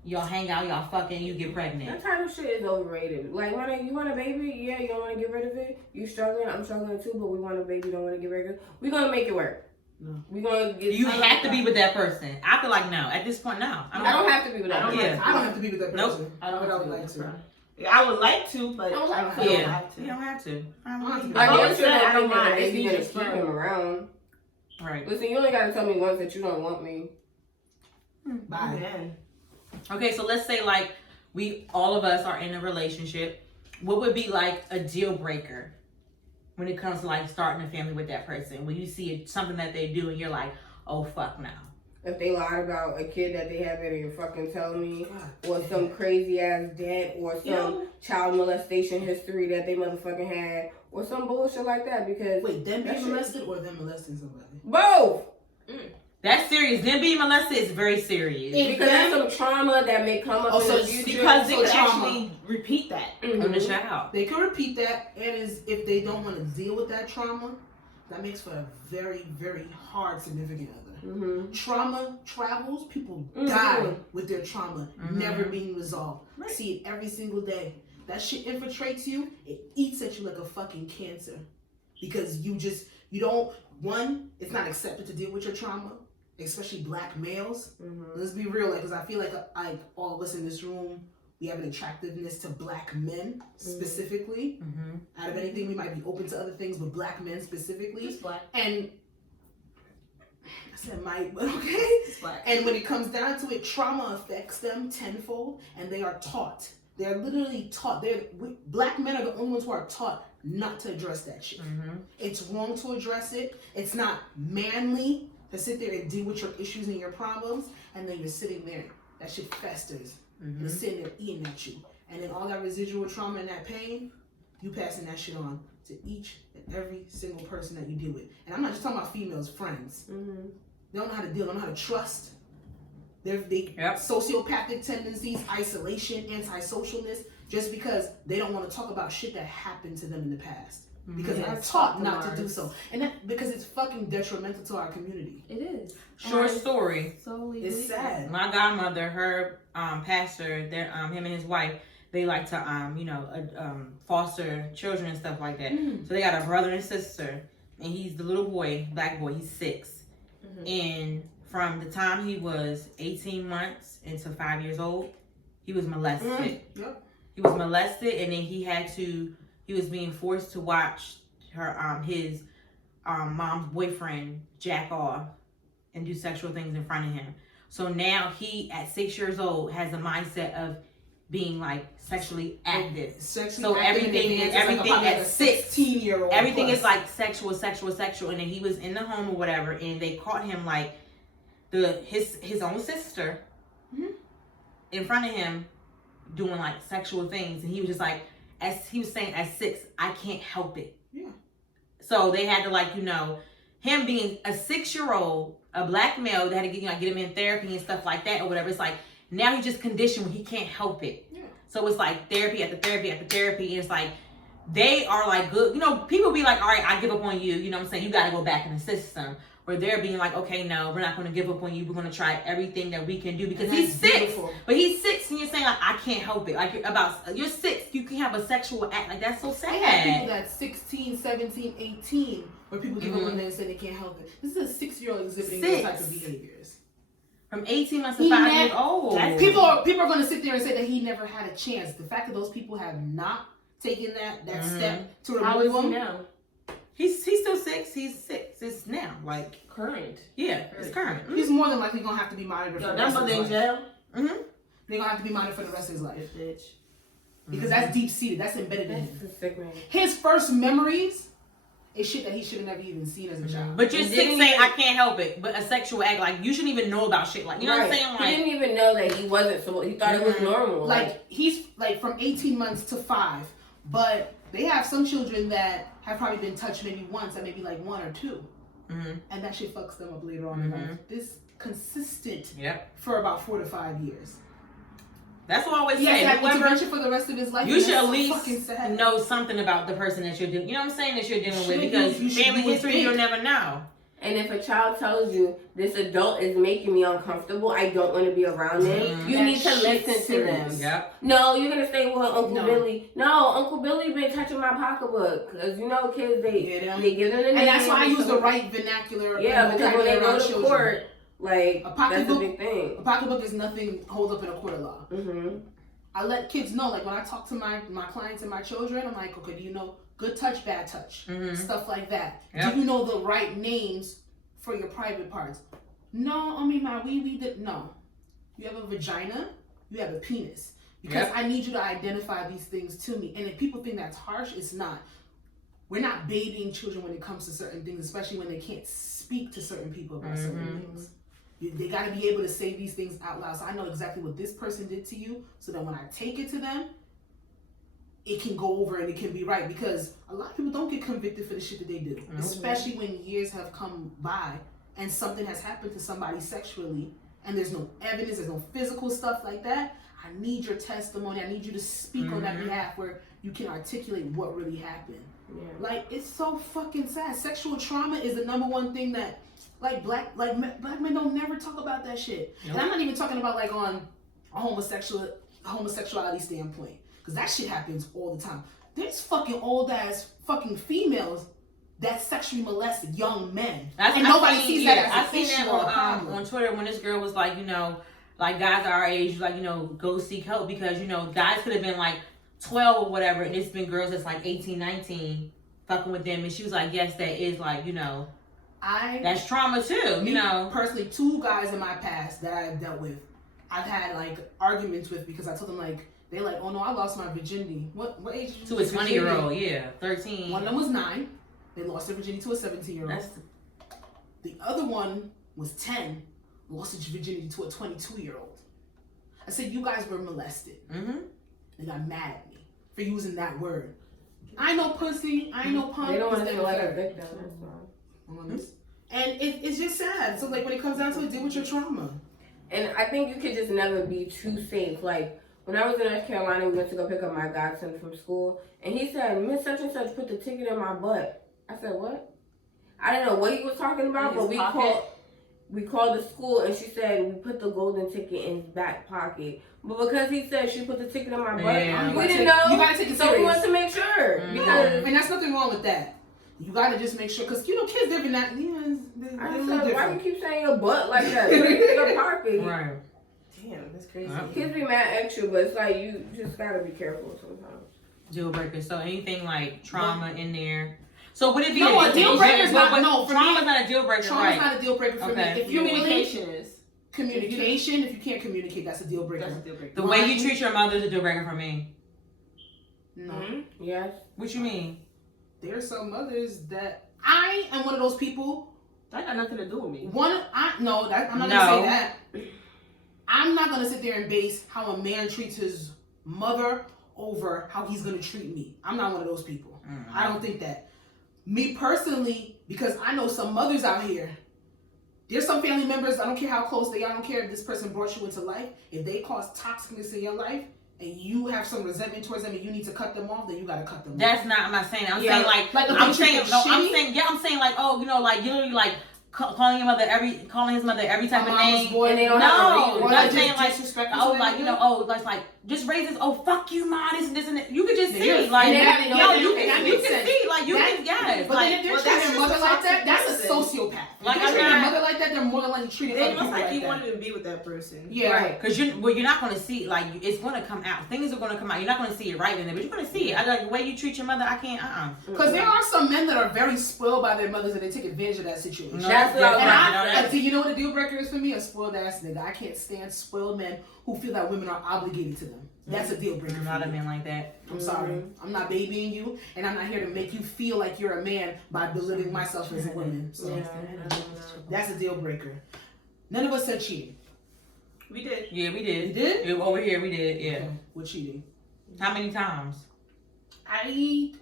y'all hang out, y'all fucking, you get pregnant? That type of shit is overrated. Like, you want a baby? Yeah, you don't want to get rid of it. You struggling? I'm struggling too, but we want a baby. Don't want to get rid of it. We're gonna make it work. No. We're gonna get. You have to be with that person. I feel like no. At this point, no. I don't have to be with that. I don't person. Yeah. I don't have to be with that Nope. person. I don't But I have would to like do to. that. I would like to, but I don't like I to. don't Yeah. have to. You don't have to. I don't Like, need I to. guess I you said I don't don't think that mind. if It's you're gonna just keep him around. Right. Listen, you only gotta tell me once that you don't want me. Bye. Man. Okay, so let's say like all of us are in a relationship. What would be like a deal breaker when it comes to like starting a family with that person? When you see something that they do and you're like, oh fuck no. If they lied about a kid that they have and you fucking tell me, God. or some crazy ass debt, or some child molestation history that they motherfucking had, or some bullshit like that. Because Wait, them that being shit- molested or them molesting somebody? both. That's serious. Them being molested is very serious. If Because that's some trauma that may come up Oh, in so the future. Because they So could trauma. actually repeat that. On the Mhm. child. They can repeat that, and if they don't want to deal with that trauma, that makes for a very, very hard significant other. Mhm. Trauma travels, people Mhm. die with their trauma Mhm. never being resolved. I Right. see it every single day. That shit infiltrates you, it eats at you like a fucking cancer. Because it's not accepted to deal with your trauma, especially black males. Mhm. Let's be real, because I feel like all of us in this room, we have an attractiveness to black men specifically. Mm-hmm. Out of anything, we might be open to other things, but black men specifically. Just black. And I said might, but okay. Just black. And when it comes down to it, trauma affects them tenfold, and they are taught. They're literally taught. Black men are the only ones who are taught not to address that shit. Mm-hmm. It's wrong to address it. It's not manly to sit there and deal with your issues and your problems, and then you're sitting there. That shit festers. Mm-hmm. You're sitting there eating at you. And then all that residual trauma and that pain, you passing that shit on to each and every single person that you deal with. And I'm not just talking about females, friends. Mhm. They don't know how to deal, they don't know how to trust. They Yep. sociopathic tendencies, isolation, antisocialness, just because they don't want to talk about shit that happened to them in the past. Because Yeah, they're it's taught fucking not to ours. do so. And that because it's fucking detrimental to our community. It is. Short And story. solely It's legal. sad. My godmother, her pastor, him and his wife, they like to foster children and stuff like that. So they got a brother and sister, and he's the little boy, black boy. He's 6, and from the time he was 18 months into 5 years old, he was molested. Yep. He was molested, and then he was being forced to watch his mom's boyfriend jack off and do sexual things in front of him. So now he, at 6 years old, has the mindset of being like sexually active. So everything at 16-year-old. Everything is like sexual, and then he was in the home or whatever, and they caught him like his own sister in front of him doing like sexual things, and he was just like, as he was saying, at 6, I can't help it. Yeah. So they had to him being a 6-year-old, a black male, they had to get him in therapy and stuff like that or whatever. It's like now he's just conditioned when he can't help it. Yeah. So it's like therapy after therapy after therapy, and it's like they are like good. People be like, all right, I give up on you. You know what I'm saying? You got to go back in the system. Where they're being like, okay, no, we're not going to give up on you. We're going to try everything that we can do because he's 6. Beautiful. But he's 6, and you're saying like, I can't help it. Like you're 6, you can have a sexual act. Like that's so sad. I have people that's 16, 17, 18, where people give up on them and say they can't help it. This is a 6-year-old exhibiting those types of behaviors. From 18 months to 5 years old. People are going to sit there and say that he never had a chance. The fact that those people have not taken that step to remove him. Now? He's still 6. He's 6. It's now Current. Yeah, it's current. He's more than likely gonna have to be monitored for the rest of his life. jail. They're gonna have to be monitored for the rest of his life Bitch. because that's deep seated. That's embedded in him. That's a sick man. His first memories is shit that he should have never even seen as a child. But you're 6 saying I can't help it. But a sexual act, like you shouldn't even know about shit like, you know what I'm saying? Like, he didn't even know that he wasn't so. He thought it was normal. Like he's like from 18 months to 5, but they have some children that have probably been touched maybe once, and maybe like 1 or 2. And that shit fucks them up later on in life. This consistent for about 4 to 5 years. That's what I always He has say. to have intervention for the rest of his life. You should at least know something about the person that you're dealing. You know what I'm saying? That you're dealing with, because family history you'll never know. And if a child tells you this adult is making me uncomfortable, I don't want to be around them, you need to listen to them. Yep. No, you're gonna stay with Uncle Billy. No, Uncle Billy been touching my pocketbook, because kids they give them the name. And that's why I use the right vernacular. Yeah, because when they go to children. court, like that's a big A thing. pocketbook is nothing holds up in a court of law. I let kids know, like when I talk to my clients and my children, I'm like, okay, do you know good touch, bad touch, stuff like that? Yep. Do you know the right names for your private parts? No, I mean my wee did no. You have a vagina, you have a penis. Because I need you to identify these things to me. And if people think that's harsh, it's not. We're not babying children when it comes to certain things, especially when they can't speak to certain people about certain things. They got to be able to say these things out loud. So I know exactly what this person did to you, so that when I take it to them, it can go over and it can be right. Because a lot of people don't get convicted for the shit that they do, especially when years have come by and something has happened to somebody sexually and there's no evidence, there's no physical stuff like that. I need your testimony. I need you to speak on that behalf where you can articulate what really happened. Yeah. Like, it's so fucking sad. Sexual trauma is the number one thing that, like, black men don't never talk about that shit. Nope. And I'm not even talking about, like, on a homosexuality standpoint. Because that shit happens all the time. There's fucking old-ass fucking females that sexually molested young men. And nobody sees that as an issue or a problem. On Twitter when this girl was like, like guys our age, like, go seek help. Because, guys could have been like 12 or whatever, and it's been girls that's like 18, 19 fucking with them. And she was like, yes, that is like, that's trauma too, Personally, 2 guys in my past that I've dealt with, I've had like arguments with because I told them like, they're like, oh no, I lost my virginity. What age? To a 20-year-old, yeah, 13. One of them was 9. They lost their virginity to a 17-year-old. The other one was 10, lost its virginity to a 22-year-old. I said, you guys were molested. They got mad at me for using that word. I know pussy, I know punk. They don't want to feel like a victim. And it's just sad. So like when it comes down to it, deal with your trauma. And I think you could just never be too safe. Like when I was in North Carolina, we went to go pick up my godson from school, and he said, Miss Such and Such put the ticket in my butt. I said, what? I didn't know what he was talking about, but we called the school, and she said we put the golden ticket in his back pocket. But because he said she put the ticket in my butt, we didn't know. You gotta take it serious. So we wanted to make sure. Because and that's nothing wrong with that. You gotta just make sure, cause kids different. That I said, why you keep saying your butt like that? You're parking. Right. Damn, that's crazy. Kids be mad extra, but it's like you just gotta be careful sometimes. Deal breaker. So anything like trauma in there. So would it be No, a deal breaker is not. No, for trauma's me, not a deal breaker. trauma's Right. not a deal breaker for Okay. me. If you're willing, Communication is. communication. If you can't communicate, that's a deal breaker. That's a deal breaker. The way you treat your mother is a deal breaker for me. No, Yes. What you mean? there's some mothers that I am one of those people. That got nothing to do with me. I'm not gonna say that. I'm not gonna sit there and base how a man treats his mother over how he's gonna treat me. I'm not one of those people. I don't think that. Me personally, because I know some mothers out here. There's some family members, I don't care how close they are, I don't care if this person brought you into life. If they cause toxicness in your life and you have some resentment towards them and you need to cut them off, then you gotta cut them off. That's not. I'm not saying. I'm Yeah. saying like. Like, if I'm they treat saying. them No. I'm shitty? saying. Yeah. I'm saying like. Oh, like you literally like calling his mother every type of mama's name. boy, And they don't No, have a reason. or I'm like saying just like. disrespectful Oh, to like them. like just raises. Oh, fuck you, ma. This and that. You could just Yeah, see you're- like. and that- Yo, that- you that can makes see like you That- can yes. But Like then if they're well, treating that's their just mother a like that, toxic that's a person. sociopath. Like, If they're I'm treating not- their mother like that, they're more likely treating Then other it must people like like you that. won't even be with that person. Yeah. Right. Because you're not going to see like it's going to come out. Things are going to come out. You're not going to see it right in there, but you're going to see it. I like the way you treat your mother. I can't. Because there are some men that are very spoiled by their mothers and they take advantage of that situation. No, That's what I was And like, do you know what a deal breaker is for me? A spoiled ass nigga. I can't stand spoiled men who feel that women are obligated to them. That's a deal breaker I'm for not a me. man like that. I'm sorry. I'm not babying you, and I'm not here to make you feel like you're a man by belittling myself as a woman. So that's a deal breaker. None of us said cheating. We did. Yeah, we did. You did? Yeah, over here, we did. Yeah. Okay, we're cheating. How many times?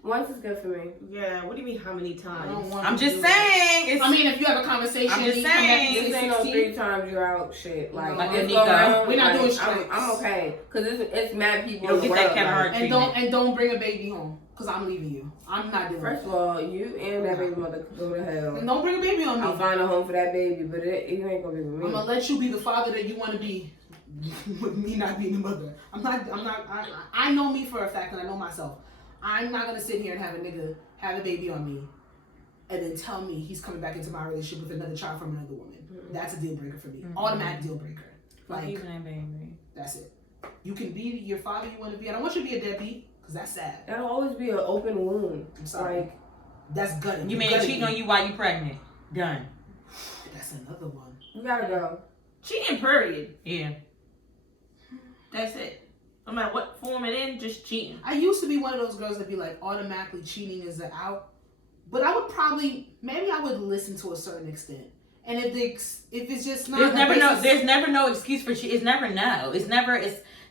once is good for me. Yeah. What do you mean? How many I times? don't want I'm to just do that. saying. It's, I mean, if you have a conversation, I'm just and you come back saying. and This say ain't no 16, 3 times you're out shit. Like, Like this Nico. go around, We're not like, doing strikes. I'm okay. Because it's mad people you don't in get the that world. kind of like, hard and don't bring a baby home, cause I'm leaving you. I'm not doing First that. of all, you and that baby mother could go to hell. And don't bring a baby on me. I'll find a home for that baby, but you ain't gonna be with me. I'm gonna let you be the father that you want to be, with me not being the mother. I know me for a fact, and I know myself. I'm not gonna sit here and have a nigga have a baby on me, and then tell me he's coming back into my relationship with another child from another woman. That's a deal breaker for me. Automatic deal breaker. Like, that's it. You can be your father you want to be. I don't want you to be a deadbeat, because that's sad. That'll always be an open wound. I'm sorry. Like, That's gutting. You mean cheating on you while you pregnant? Done. That's another one. you gotta go. Cheating, period. Yeah. That's it. No matter what form it in, just cheating. I used to be one of those girls that be like, automatically cheating is an out. But I would maybe I would listen to a certain extent. And if it's just not, There's never no excuse for cheating. It's never no.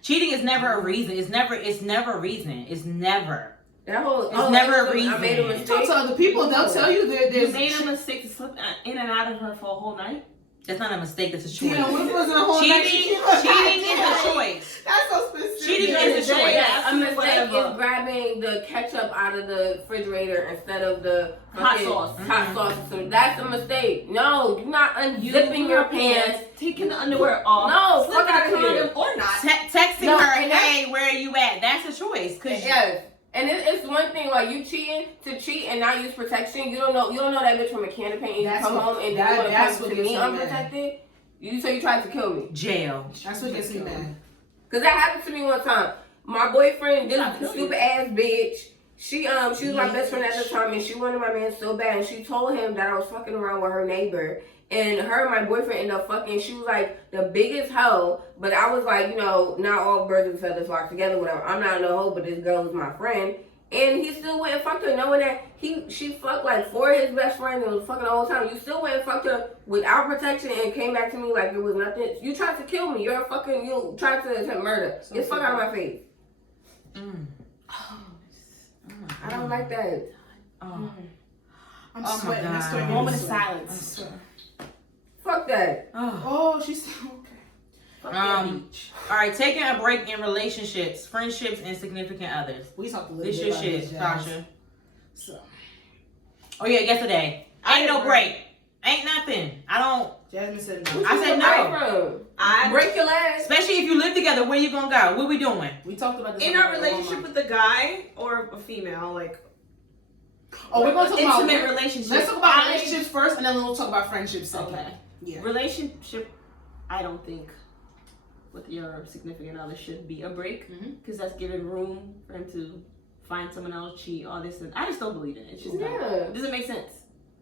Cheating is never a reason. It's never a reason. It's never. That whole It's never a I made a reason. mistake. Talk to other people, they'll tell you You there's made a mistake to slip in and out of her for a whole night. That's not a mistake. That's a choice. Damn, what if it was a whole night? Cheating is a choice. That's so specific. Cheating is a choice. Yeah, a mistake Whatever. is grabbing the ketchup out of the refrigerator instead of the Hot fucking sauce. Hot sauce. So that's a mistake. No, you're not unzipping your pants. taking the underwear off. No, slip fuck out outta here. condom or not. Texting No, her, and that- hey, where are you at? That's a choice. Cause Yes. And it's one thing like you cheating to cheat and not use protection. You don't know that bitch from a can of paint and you That's come what- home and that- you want that's to what come to gets me me mad. unprotected. So you tried to kill me. jail. That's what gets me mad. Cause that happened to me one time. My boyfriend, this stupid ass bitch, she was my best friend at the time, and she wanted my man so bad, and she told him that I was fucking around with her neighbor, and her and my boyfriend ended up fucking. She was like the biggest hoe, but I was like, not all birds and feathers flock together, whatever. I'm not no hoe, but this girl was my friend, and he still went and fucked her, knowing that she fucked like 4 of his best friends and was fucking the whole time. You still went and fucked her without protection and came back to me like it was nothing. You tried to kill me. You tried to attempt murder. Get the fuck out of my face. I don't like that. Oh. I'm Oh my sweating. God. That's starting to Moment of sweat. silence. I'm sweating. Fuck that. Oh. Oh, she's okay. Fuck that All beach. right, taking a break in relationships, friendships, and significant others. We talked a little This bit your about shit, this, Jazz. Sasha. So, Oh yeah, yesterday. Ain't no break. Ain't nothing. I don't. Jasmine said no. I said no. I Break your legs. Especially if you live together, where you gonna go? What we doing? We talked about this in on a the relationship with a guy or a female, like Oh, we're gonna talk about intimate relationships. Let's talk about relationships first, and then we'll talk about friendships second. Okay. Yeah. Relationship, I don't think with your significant other should be a break because that's giving room for him to find someone else, cheat, all this. And I just don't believe in it. It's just not. It doesn't make sense.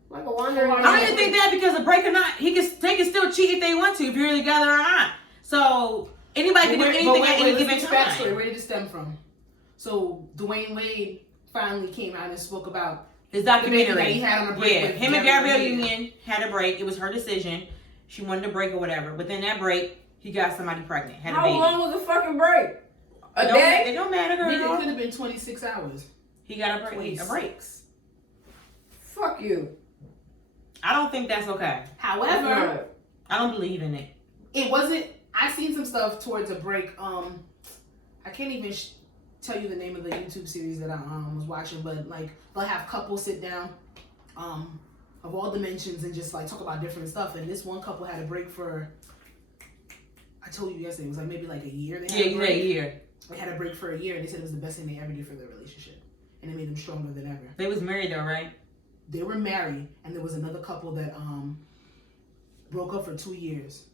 Like a wandering. I don't even think that because a break or not, they can still cheat if they want to, if you're together or not. So anybody can do anything at any given time. Where did it stem from? So Dwayne Wade finally came out and spoke about His the baby documentary. that he had on a break. Yeah, with him and Gabrielle Union. Union had a break. It was her decision. She wanted to break or whatever. Within that break, he got somebody pregnant. Had a How baby. long was the fucking break? A It day? don't matter, Nigga, it girl. could have been 26 hours. He got a break. Breaks. Fuck you. I don't think that's okay. However, I don't believe in it. it wasn't. I seen some stuff towards a break. I can't even tell you the name of the YouTube series that I was watching, but like they'll have couples sit down, of all dimensions and just like talk about different stuff. And this one couple had a break for. I told you yesterday it was like maybe like a year. They had a break. A year. They had a break for a year, and they said it was the best thing they ever did for their relationship, and it made them stronger than ever. They was married though, right? They were married, and there was another couple that broke up for 2 years.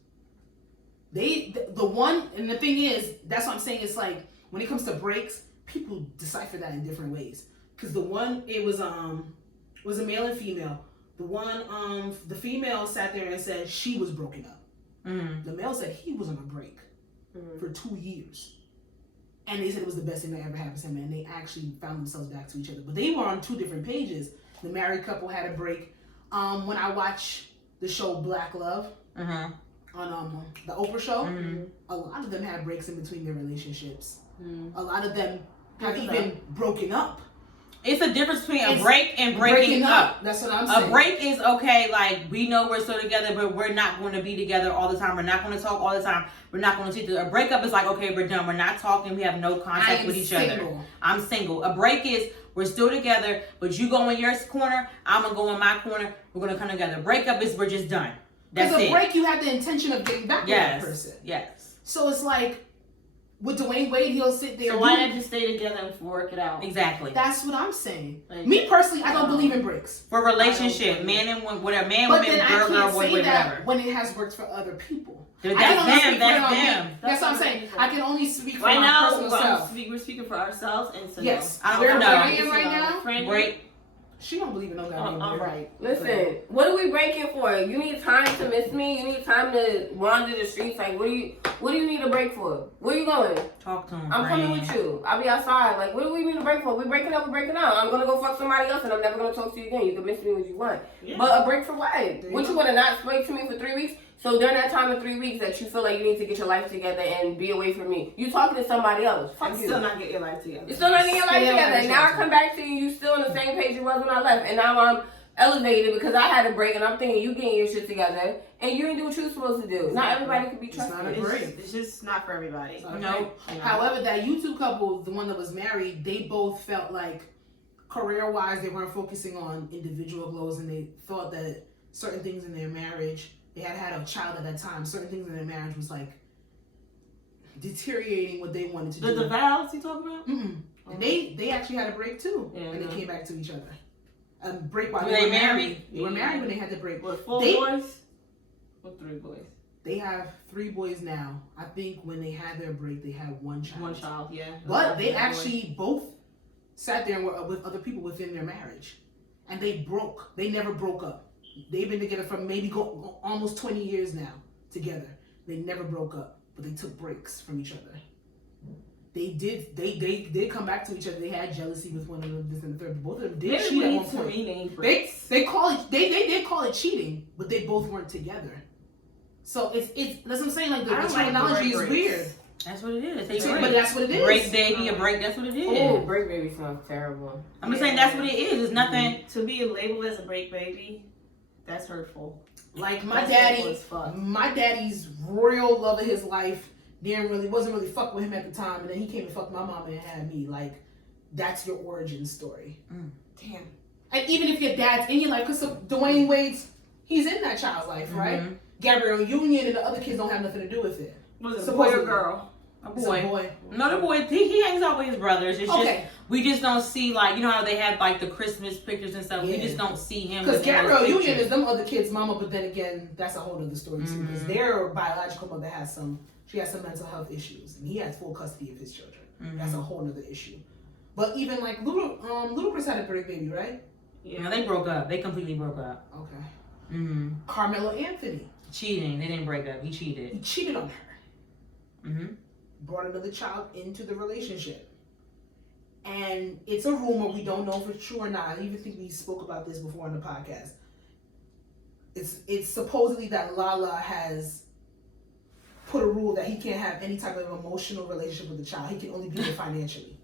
The one, and the thing is, that's what I'm saying. It's like when it comes to breaks, people decipher that in different ways. Because the one, it was a male and female. The one, the female sat there and said she was broken up. Mm-hmm. The male said he was on a break for 2 years. And they said it was the best thing that ever happened to him, and they actually found themselves back to each other. But they were on 2 different pages. The married couple had a break. When I watch the show Black Love on the Oprah show, a lot of them had breaks in between their relationships. A lot of them have even broken up. It's a difference between a break and breaking up. That's what I'm saying. A break is okay, like we know we're still together, but we're not going to be together all the time. We're not going to talk all the time. We're not going to see together. A breakup is like, okay, we're done. We're not talking. We have no contact with each other. I'm single. A break is we're still together, but you go in your corner, I'm gonna go in my corner. We're gonna come together. Breakup is we're just done. That's it. Because a break, you have the intention of getting back with that person. Yes. So it's like with Dwayne Wade, he'll sit there. So why not just stay together and work it out? Exactly. That's what I'm saying. Like, Me personally, I don't believe in breaks. For relationship, man and woman, whatever, man, But woman, then girl, I can't boy, say boy, that whatever. when it has worked for other people. That's I can only them. speak That's for them. That's what I'm saying. I can only speak for right my now, personal self. we're speaking for ourselves, and so Yes. I Where don't know. I am right now, Friend, Break. she don't believe in no goddamn all break. right. Listen, what are we breaking for? You need time to miss me. You need time to wander the streets. Like, what do you need a break for? Where you going? Talk to him. I'm coming with you. I'll be outside. Like, what do we need a break for? We breaking up. We breaking up. I'm gonna go fuck somebody else, and I'm never gonna talk to you again. You can miss me when you want, but a break for what? What you wanna not speak to me for 3 weeks? So during that time of 3 weeks that you feel like you need to get your life together and be away from me, you talking to somebody else. Fuck you. Still not get your life together. You're still not getting your life together. And now I come back to you, you still on the same page you was when I left. And now I'm elevated because I had a break and I'm thinking you getting your shit together and you didn't do what you were supposed to do. Not everybody can be trusted. It's not a break. It's just not for everybody. No. However, that YouTube couple, the one that was married, they both felt like career-wise they weren't focusing on individual goals, and they thought that certain things in their marriage, they had a child at that time, certain things in their marriage was like deteriorating what they wanted to do. The vows you talking about? And they actually had a break too, and they came back to each other. A break while they were married. They were married when they had the break. What, 4 boys? Or 3 boys? They have 3 boys now. I think when they had their break, they had 1 child. 1 child, yeah. But they actually both sat there and were with other people within their marriage, and they broke. They never broke up. They've been together for maybe almost 20 years now together. They never broke up, but they took breaks from each other. They did come back to each other. They had jealousy with one another, this and the third. Both of them did cheat at one point. They call it they did call it cheating, but they both weren't together. So it's that's what I'm saying. Like the terminology is weird. That's what it is. But that's what it is. Break baby, a break. That's what it is. Oh, break baby sounds terrible. I'm just saying that's what it is. It's nothing. To be labeled as a break baby, that's hurtful. Like my daddy's real love of his life wasn't really fuck with him at the time, and then he came and fucked my mama and had me. Like, that's your origin story. Damn. And even if your dad's in your life, because Dwayne Wade's, he's in that child's life, right? Gabrielle Union and the other kids don't have nothing to do with it. Was it a boy or girl? A It's boy. a boy. No, the boy, he hangs out with his brothers. It's Okay. just, we just don't see, like, you know how they have, like, the Christmas pictures and stuff? Yeah. We just don't see him. Because within those Gabrielle Union pictures. is them other kids' mama, but then again, that's a whole other story too. Because Mhm. their biological mother has some mental health issues, and he has full custody of his children. Mhm. That's a whole other issue. But even like Little Chris had a third baby, right? Yeah, they broke up. They completely broke up. Okay. Mm-hmm. Carmelo Anthony, Cheating. They didn't break up. He cheated. he cheated on her. Mm-hmm. Brought another child into the relationship. And it's a rumor, we don't know if it's true or not. I even think we spoke about this before on the podcast. It's supposedly that Lala has put a rule that he can't have any type of emotional relationship with the child. He can only be there financially.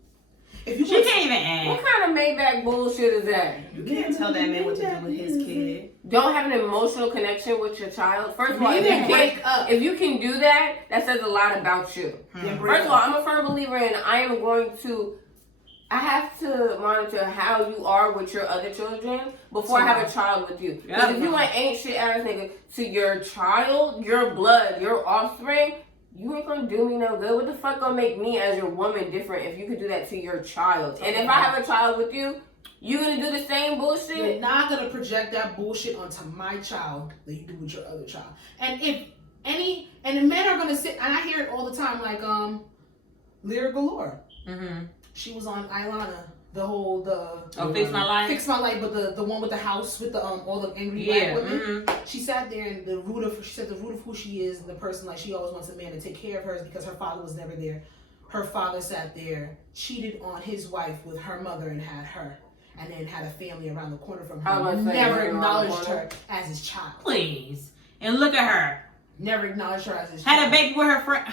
If you She want- can't even What act. kind of Maybach bullshit is that? You can't tell that man what to do with his kid. Don't have an emotional connection with your child. First of all, if Then you, break up. if you can do that, that says a lot about you. Then break First of all, up. I'm a firm believer in I have to monitor how you are with your other children before I have a child with you. Because if you ain't shit ass nigga to your child, your blood, your offspring, you ain't gonna do me no good. What the fuck gonna make me as your woman different if you could do that to your child? And if I have a child with you, you gonna do the same bullshit? You're not gonna project that bullshit onto my child that you do with your other child. And if the men are gonna sit, and I hear it all the time, like Lyra Galore. Mm-hmm. She was on Ilana, Fix My Life? Fix My Life, but the one with the house with the all the angry black women. She sat there and she said the root of who she is and the person, like, she always wants a man to take care of her because her father was never there. Her father sat there, cheated on his wife with her mother and had her, and then had a family around the corner from her. Never acknowledged her as his child. Please. And look at her. Never acknowledged her as his Had child. a baby with her friend.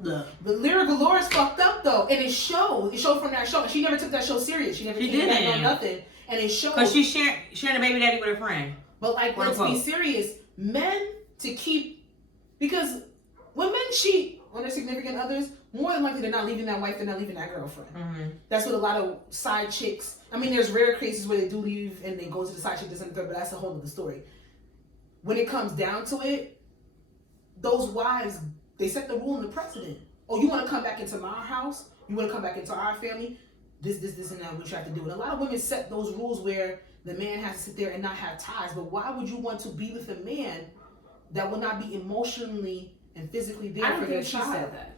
But Lyra Galore is fucked up though, and it showed. It showed from that show. She never took that show serious. She never came back on nothing, and it showed. Because she's sharing a baby daddy with her friend. But like, let's be serious. Men to keep, because when men cheat on their significant others, more than likely they're not leaving that wife, they're not leaving that girlfriend. Mm-hmm. That's what a lot of side chicks. I mean, there's rare cases where they do leave and they go to the side chick, this and the third, but that's a whole other story. When it comes down to it, those wives, they set the rule and the precedent. Oh, you want to come back into my house? You want to come back into our family? This, and that, we have to do it. A lot of women set those rules where the man has to sit there and not have ties. But why would you want to be with a man that will not be emotionally and physically there for their child? Said that.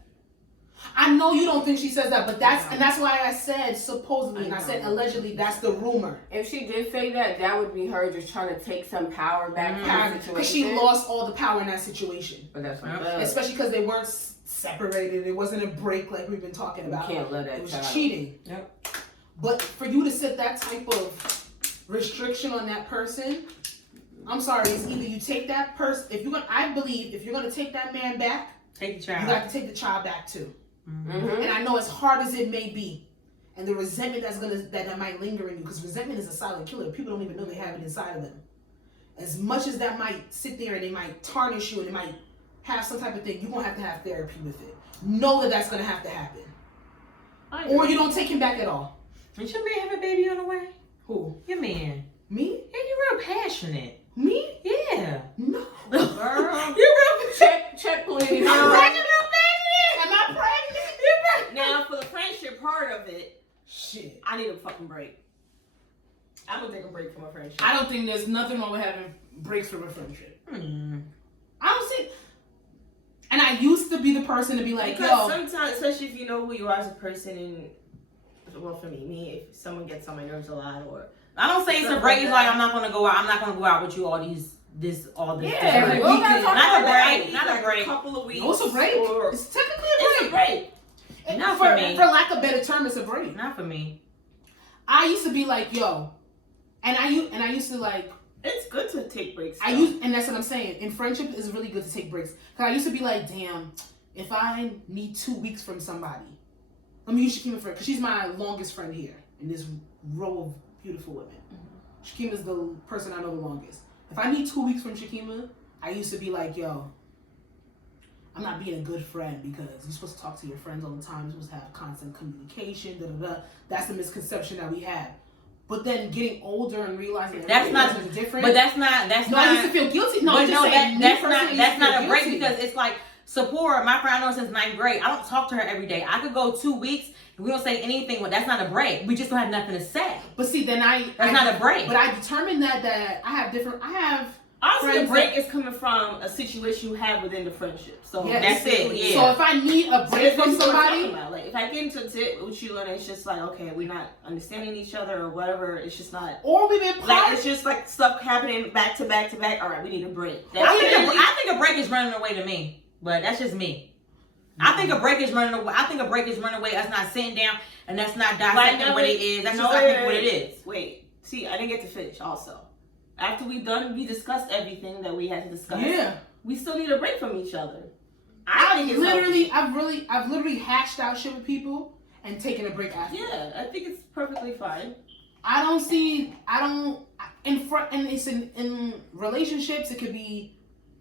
I know you don't think she says that, but that's why I said supposedly, and I said allegedly. That's the rumor. If she did say that, that would be her just trying to take some power back from the situation. Because she lost all the power in that situation. But that's right. Especially because they weren't separated. It wasn't a break like we've been talking about. You can't let that. It was child. cheating. Yep. But for you to set that type of restriction on that person, I'm sorry. It's either you take that person. I believe if you're gonna take that man back, take the child. You got to take the child back too. Mm-hmm. And I know as hard as it may be, and the resentment that might linger in you, because resentment is a silent killer. People don't even know they have it inside of them. As much as that might sit there and it might tarnish you and it might have some type of thing, you're gonna have to have therapy with it. Know that that's gonna have to happen, or you don't take him back at all. Did your man have a baby on the way? Who? Your man. Me? Yeah, you're real passionate. Me? Yeah. No. Girl, You're real check, please. I'm pregnant. Am I pregnant? Now, for the friendship part of it, Shit. I need a fucking break. I'm gonna take a break from a friendship. I don't think there's nothing wrong with having breaks from a friendship. I don't see. And I used to be the person to be like, because sometimes, especially if you know who you are as a person, and well, for me, if someone gets on my nerves a lot, or I don't say it's a break. It's like I'm not gonna go out. I'm not gonna go out with you all this. Yeah, every we'll weekend. Not a break. like Not a break. a couple of weeks. No, it's a break. Or, It's technically a it's break. a break. Not for me. For lack of a better term, it's a break. Not for me. I used to be like, yo, and I used to like. It's good to take breaks. And that's what I'm saying. In friendship, it's really good to take breaks. Cause I used to be like, damn, if I need 2 weeks from somebody, let me use Keema for, cause she's my longest friend here in this row of beautiful women. Shakima's the person I know the longest. If I need 2 weeks from Shakima, I used to be like, yo, I'm not being a good friend because you're supposed to talk to your friends all the time. You're supposed to have constant communication, That's the misconception that we have. But then getting older and realizing That's not different. But that's not. I used to feel guilty. No, but I'm just saying, that's not a break because it's like Support, my friend I know since 9th grade. I don't talk to her every day. I could go 2 weeks and we don't say anything. Well, that's not a break. We just don't have nothing to say. But see, then that's not a break. But I determined that I have Honestly, the break is coming from a situation you have within the friendship. So that's it. Yeah. So if I need a break from somebody, like if I get into it with you and it's just like, okay, we're not understanding each other or whatever, it's just not. Or we've been like it's just like stuff happening back to back to back. All right, we need a break. I think a break is running away to me, but that's just me. I think a break is running away. I think a break is running away. That's not sitting down and that's not dissecting what it is. That's just I think what it is. Wait, see, I didn't get to finish. Also. After we discussed everything that we had to discuss. Yeah. We still need a break from each other. I've literally hashed out shit with people and taken a break after. Yeah, I think it's perfectly fine. In relationships, it could be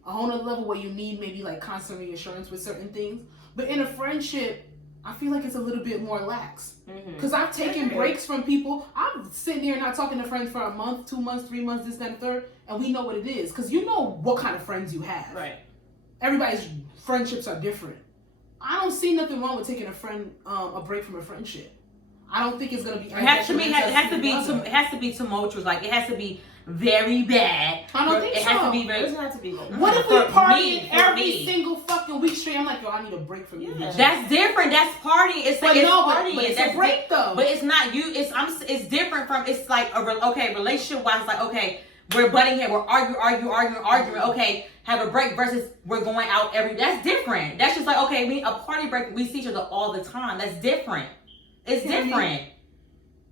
a whole nother level where you need maybe like constant reassurance with certain things. But in a friendship, I feel like it's a little bit more lax. Because I've taken breaks from people. I'm sitting here not talking to friends for a month, 2 months, 3 months, this, that, and third, and we know what it is. Because you know what kind of friends you have. Right. Everybody's friendships are different. I don't see nothing wrong with taking a break from a friendship. I don't think it's gonna be. It has to be tumultuous. Like it has to be very bad. I don't think it so. has to be very. It doesn't have to be. What if we partying every single fucking week straight? I'm like, yo, I need a break from you. That's different. That's partying. It's like partying. But it's that's a break though. But it's not you. It's different from. It's like relationship wise. Like okay, we're butting head. We're arguing. Okay, have a break versus we're going out every. That's different. That's just like okay, a party break. We see each other all the time. That's different. It's different.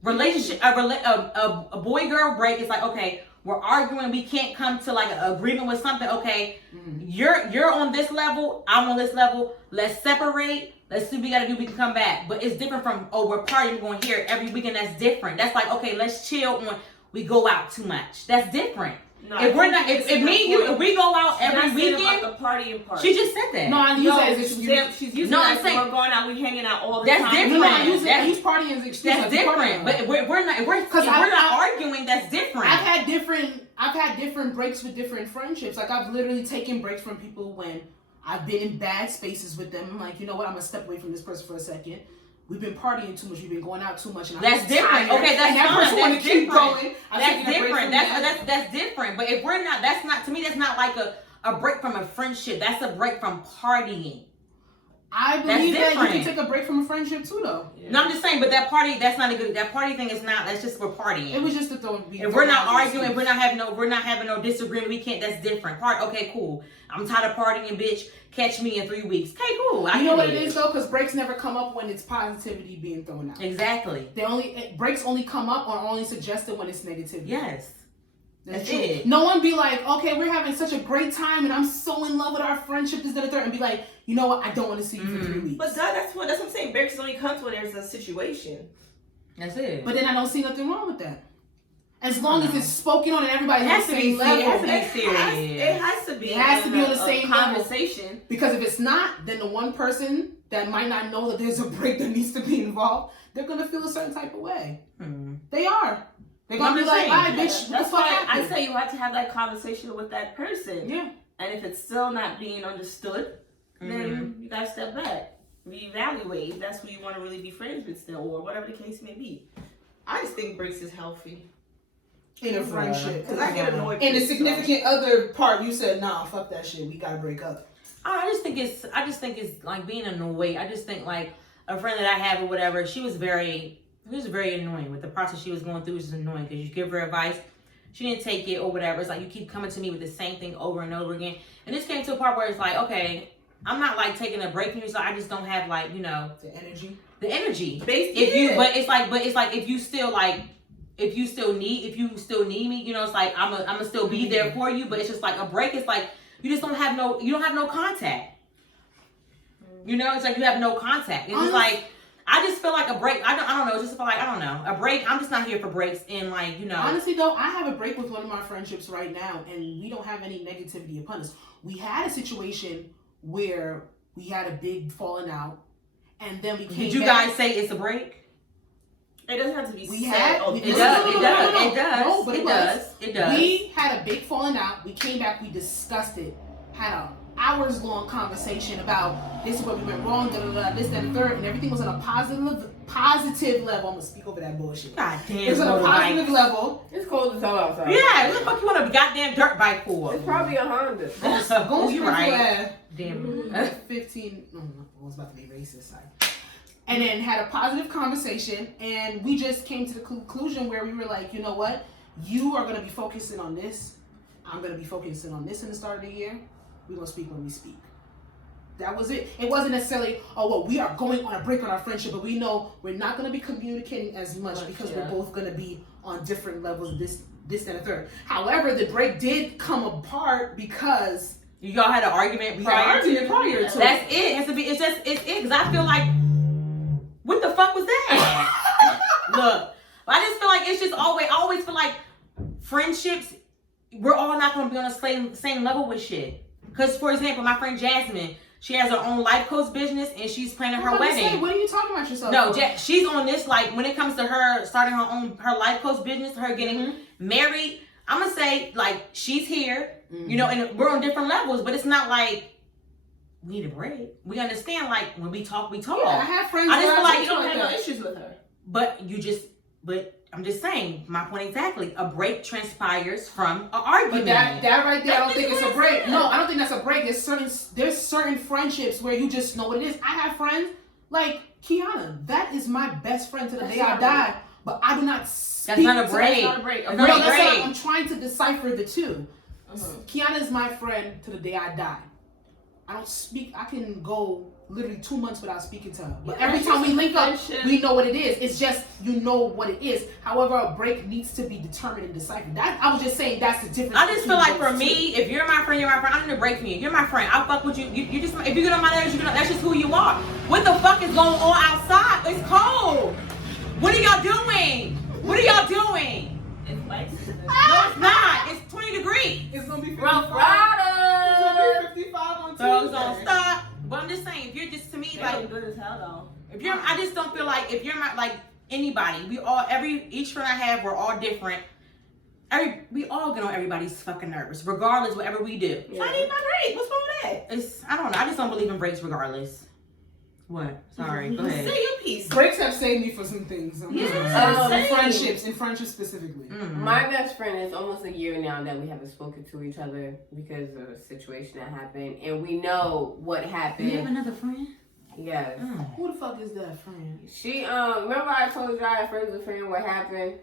Relationship, a boy girl break is like okay, we're arguing, we can't come to like an agreement with something. Okay, you're on this level, I'm on this level. Let's separate. Let's see what we gotta do. We can come back. But it's different from we're partying, we're going here every weekend. That's different. That's like okay, let's chill on. We go out too much. That's different. No, if we're not, if me and you, if we go out every weekend, the party. She just said that. No, I use that as she's using that. We're going out, we hanging out all the time. That's different. No, I use that. He's partying as excuse. That's different. But we're not. If we're not arguing. That's different. I've had different breaks with different friendships. Like I've literally taken breaks from people when I've been in bad spaces with them. I'm like, you know what? I'm gonna step away from this person for a second. We've been partying too much. We've been going out too much. And that's different. Okay, that's fine. That's different. Going. That's different. That's different. But if we're not, that's not to me. That's not like a break from a friendship. That's a break from partying. I believe that you can take a break from a friendship too, though. Yeah. No, I'm just saying. But that party, that's not a good. That party thing is not. That's just for partying. It was just a throw. If we're not arguing, we're not having no disagreement. We can't. That's different. Okay, cool. I'm tired of partying, bitch. Catch me in 3 weeks. Okay, cool. You know what it is though, because breaks never come up when it's positivity being thrown out. Exactly. Breaks only come up or are only suggested when it's negativity. Yes. That's true. No one be like, okay, we're having such a great time and I'm so in love with our friendship, this, that, and third, and be like, you know what, I don't want to see you for 3 weeks. But that's what I'm saying. Breaks only comes when there's a situation. That's it. But then I don't see nothing wrong with that. As long as it's spoken on and everybody has the same level. It has to be serious. It has to be. It has to be on the same conversation. Level. Because if it's not, then the one person that might not know that there's a break that needs to be involved, they're going to feel a certain type of way. They are. They're going to be like, bye, bitch. That's why I say you have to have that conversation with that person. Yeah. And if it's still not being understood, then you got to step back. Reevaluate if that's who you want to really be friends with still, or whatever the case may be. I just think breaks is healthy. In a friendship. Because I get annoyed. In a significant other part, you said, nah, fuck that shit. We got to break up. I just think it's like being annoyed. I just think like a friend that I have or whatever, she was very annoying with the process she was going through. It was annoying because you give her advice, she didn't take it or whatever. It's like you keep coming to me with the same thing over and over again. And this came to a part where it's like, okay, I'm not like taking a break from you, so I just don't have like, you know, the energy. But it's like if you still need me, you know, it's like I'm gonna still be there for you. But it's just like a break. It's like you don't have no contact. You know, it's like you have no contact. It's just like I just feel like a break. I don't know. It's just feel like I don't know a break. I'm just not here for breaks. And like, you know, honestly though, I have a break with one of my friendships right now, and we don't have any negativity upon us. We had a situation where we had a big falling out, and then we came. Did you guys say it's a break? It doesn't have to be we said. Had, oh, it does. We had a big falling out. We came back. We discussed it. Had a hours long conversation about this is what we went wrong, da da da, this, that, and the third, and everything was on a positive level. I'm gonna speak over that bullshit. God damn. It's on a positive level. It's cold as hell outside. Yeah, what the fuck you want a goddamn dirt bike for? It's probably a Honda. Oh, you right. Yeah. Damn. 15. I was about to be racist. Sorry. And then had a positive conversation, and we just came to the conclusion where we were like, you know what? You are gonna be focusing on this. I'm gonna be focusing on this in the start of the year. We're gonna speak when we speak. That was it. It wasn't necessarily, oh, well, we are going on a break on our friendship, but we know we're not going to be communicating as much because we're both going to be on different levels, this, and the third. However, the break did come apart because y'all had an argument prior to it. That's it. It has to be. It's it. Because I feel like, what the fuck was that? Look, I just feel like it's just always. I always feel like friendships. We're all not going to be on the same level with shit. Because, for example, my friend Jasmine, she has her own life coach business and she's planning her wedding. What are you talking about yourself? No, she's on this, like, when it comes to her starting her life coach business, her getting married, I'm going to say, like, she's here, you know, and we're on different levels, but it's not like we need a break. We understand, like, when we talk, we talk. Yeah, I have friends. I just feel like you don't have no issues with her. But I'm just saying, my point exactly. A break transpires from an argument. But that right there, I don't think it's a break. No, I don't think that's a break. There's certain friendships where you just know what it is. I have friends like Kiana. That is my best friend to the day I die. But I do not speak. That's not a break. That's not a break. That's not a break. I'm trying to decipher the two. Kiana is my friend to the day I die. I don't speak. I can go literally 2 months without speaking to her. But every time we link up, we know what it is. It's just, you know what it is. However, a break needs to be determined and deciphered. That, I was just saying that's the difference. I just feel like for me, if you're my friend, you're my friend. I need a break from you. You're my friend. I'll fuck with you. You just, if you get on my nerves, that's just who you are. What the fuck is going on outside? It's cold. What are y'all doing? What are y'all doing? It's like No, it's not. It's 20 degrees. It's going to be 55. Rough Rider. It's going to be 55 on Tuesday. So it's gonna stop. But I'm just saying, if you're just to me they like, look good as hell if you're, I just don't feel like if you're my like anybody. We all each friend I have, we're all different. We all get on everybody's fucking nerves, regardless whatever we do. though. I need my break. What's wrong with that? I don't know. I just don't believe in breaks, regardless. What? Sorry. Go Say ahead. your piece. Breaks have saved me for some things. In friendships specifically. My best friend, is almost a year now that we haven't spoken to each other because of a situation that happened, and we know what happened. You have another friend? Yes. Who the fuck is that friend? She remember I told you I had friends with friend what happened?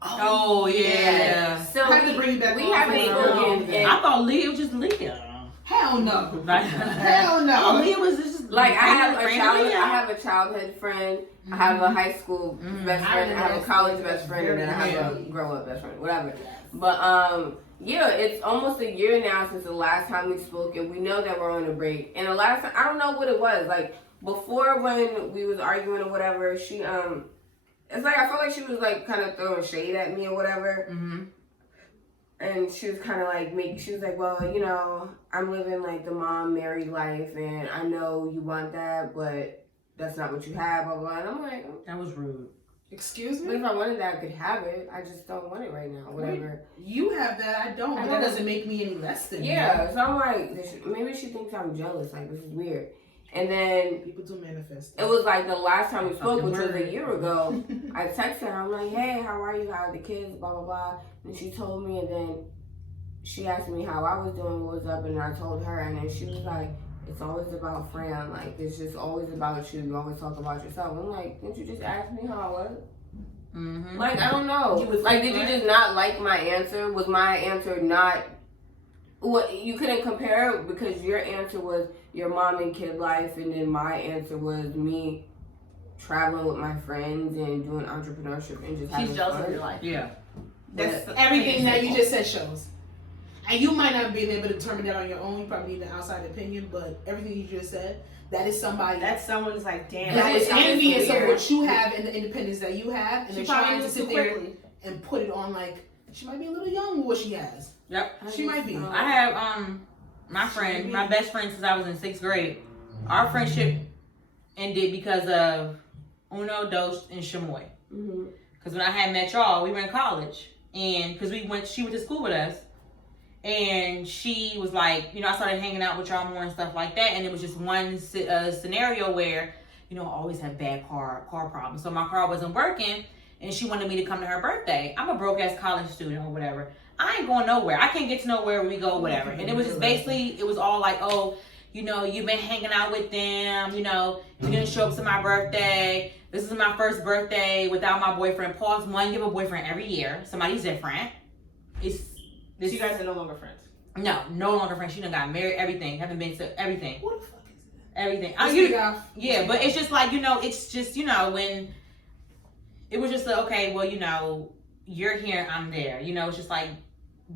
Oh yeah. So I had to bring you back we on haven't friend. spoken. I thought Leah was just Leah. Hell no. Hell Hell no. Leah was just Like I have Leah. a childhood friend, I have a high school best friend, I have a college best friend, and then I have a grow up best friend, whatever. But yeah, it's almost a year now since the last time we spoke, and we know that we're on a break. And the last time, I don't know what it was, like before when we was arguing or whatever, she it's like I felt like she was like kind of throwing shade at me or whatever. And she was kind of like, she was like, well, you know, I'm living like the mom married life, and I know you want that, but that's not what you have, blah, blah. And I'm like, that was rude. Excuse but me? if I wanted that, I could have it. I just don't want it right now, whatever. You have that, I don't. But that doesn't make me any less than you. Yeah, so I'm like, maybe she thinks I'm jealous. Like, this is weird. And then People do manifest. it was like the last time we spoke, which was word. a year ago. I texted her. I'm like, hey, how are you? How are the kids? Blah, blah, blah. And she told me, and then she asked me how I was doing, what was up, and I told her, and then she was like, it's always about Fran. Like, it's just always about you. You always talk about yourself. I'm like, didn't you just ask me how I was? Like, I don't know. Like, did you just not like my answer? Was my answer not... What, you couldn't compare it because your answer was your mom and kid life, and then my answer was me traveling with my friends and doing entrepreneurship and just having She's jealous fun. of your life. Yeah. That's everything that you just said shows. And you might not be able to determine that on your own. You probably need an outside opinion, but everything you just said, that is somebody That's someone's like, damn. that is it's envious of weird. what you have and the independence that you have, and She they're trying probably to moved sit too there quickly. and put it on like she might be a little young with what she has. Yep. She might be. I have my friend, my best friend since I was in 6th grade. Our friendship ended because of Uno, Dos, and Shamoy. Because when I had met y'all, we were in college, and because she went to school with us, And she was like, I started hanging out with y'all more and stuff like that. And it was just one scenario where, I always have bad car problems. So my car wasn't working, and she wanted me to come to her birthday. I'm a broke ass college student or whatever. I ain't going nowhere. I can't get to nowhere where we go, whatever. And it was just basically, it was all like, oh, you've been hanging out with them. You didn't show up to my birthday. This is my first birthday without my boyfriend. Pause one, you have a boyfriend every year. Somebody's different. You guys are no longer friends. No longer friends. She done got married, everything. Haven't been to everything. What the fuck is that? Everything. Yeah, but it's just like, it's just, when it was just like, okay, well, you're here, I'm there. It's just like,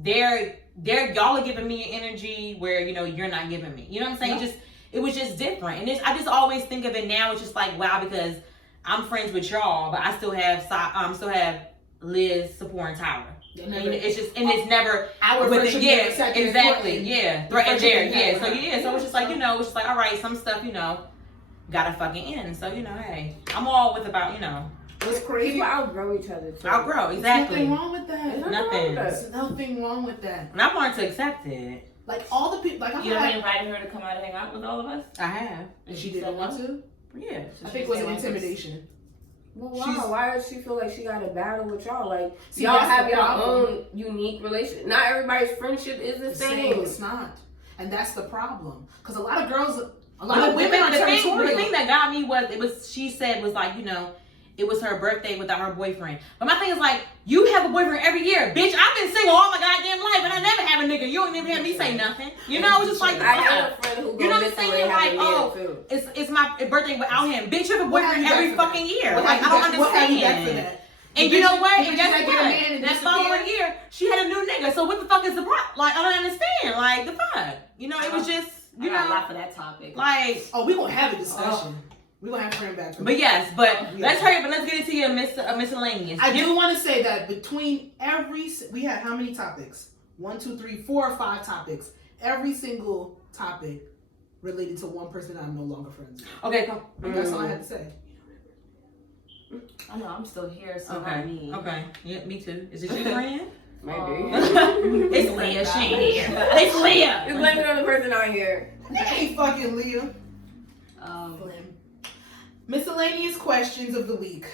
y'all are giving me an energy where, you're not giving me. You know what I'm saying? Yeah. It was just different. And I just always think of it now, it's just like, wow, because I'm friends with y'all, but I still have Liz, supporting Tyler. It's never our friendship. Exactly. Yeah. Threatened there. Yeah. So so it's just like, it's just like, all right, some stuff, gotta fucking end. So, hey, I'm all with about, What's crazy? People outgrow each other too. Outgrow, exactly. There's nothing wrong with that. Nothing. There's nothing wrong with that. And I've learned to accept it. Like all the people, like I You feel ever like invited her to come out and hang out with all of us? I have. and she didn't want to. Yeah. I think it was an intimidation. Well, why does she feel like she got to battle with y'all? Like, See, y'all that's have the your problem. own unique relationship. Not everybody's friendship is the same. It's not, and that's the problem. Because a lot of girls, a lot But of women are the territorial. thing that got me was she said was like, it was her birthday without her boyfriend. But my thing is like, you have a boyfriend every year. Bitch, I've been single all my goddamn life and I never have a nigga. You don't even hear me say nothing. It's just like, I have a friend who you know what I'm goes missing saying? and Like, have a year, too. it's my birthday without him. Bitch, you have a What boyfriend have you every got for fucking that? year. What Like, have I you don't got- what have you got for understand. that? And The you know bitch- what? the And bitch guess that get a man what? and That disappear. following year, she had a new nigga. So what the fuck is the problem? Like, I don't understand. Like, the fuck? It was just, I got a lot for that topic. like. Oh, we gonna have a discussion. We gonna have friend back. But yes, but Yeah. let's hurry up and let's get into your miscellaneous. I do want to say that between we had how many topics? 1, 2, 3, 4, or 5 topics. Every single topic related to one person I'm no longer friends with. Okay, come. And that's all I had to say. I know, I'm still here, so Okay. not me. Okay. Yeah, me too. Is it your friend? Maybe. It's Leah. She ain't here. It's Leah. Just blame it on the person out here. That ain't fucking Leah. Miscellaneous questions of the week.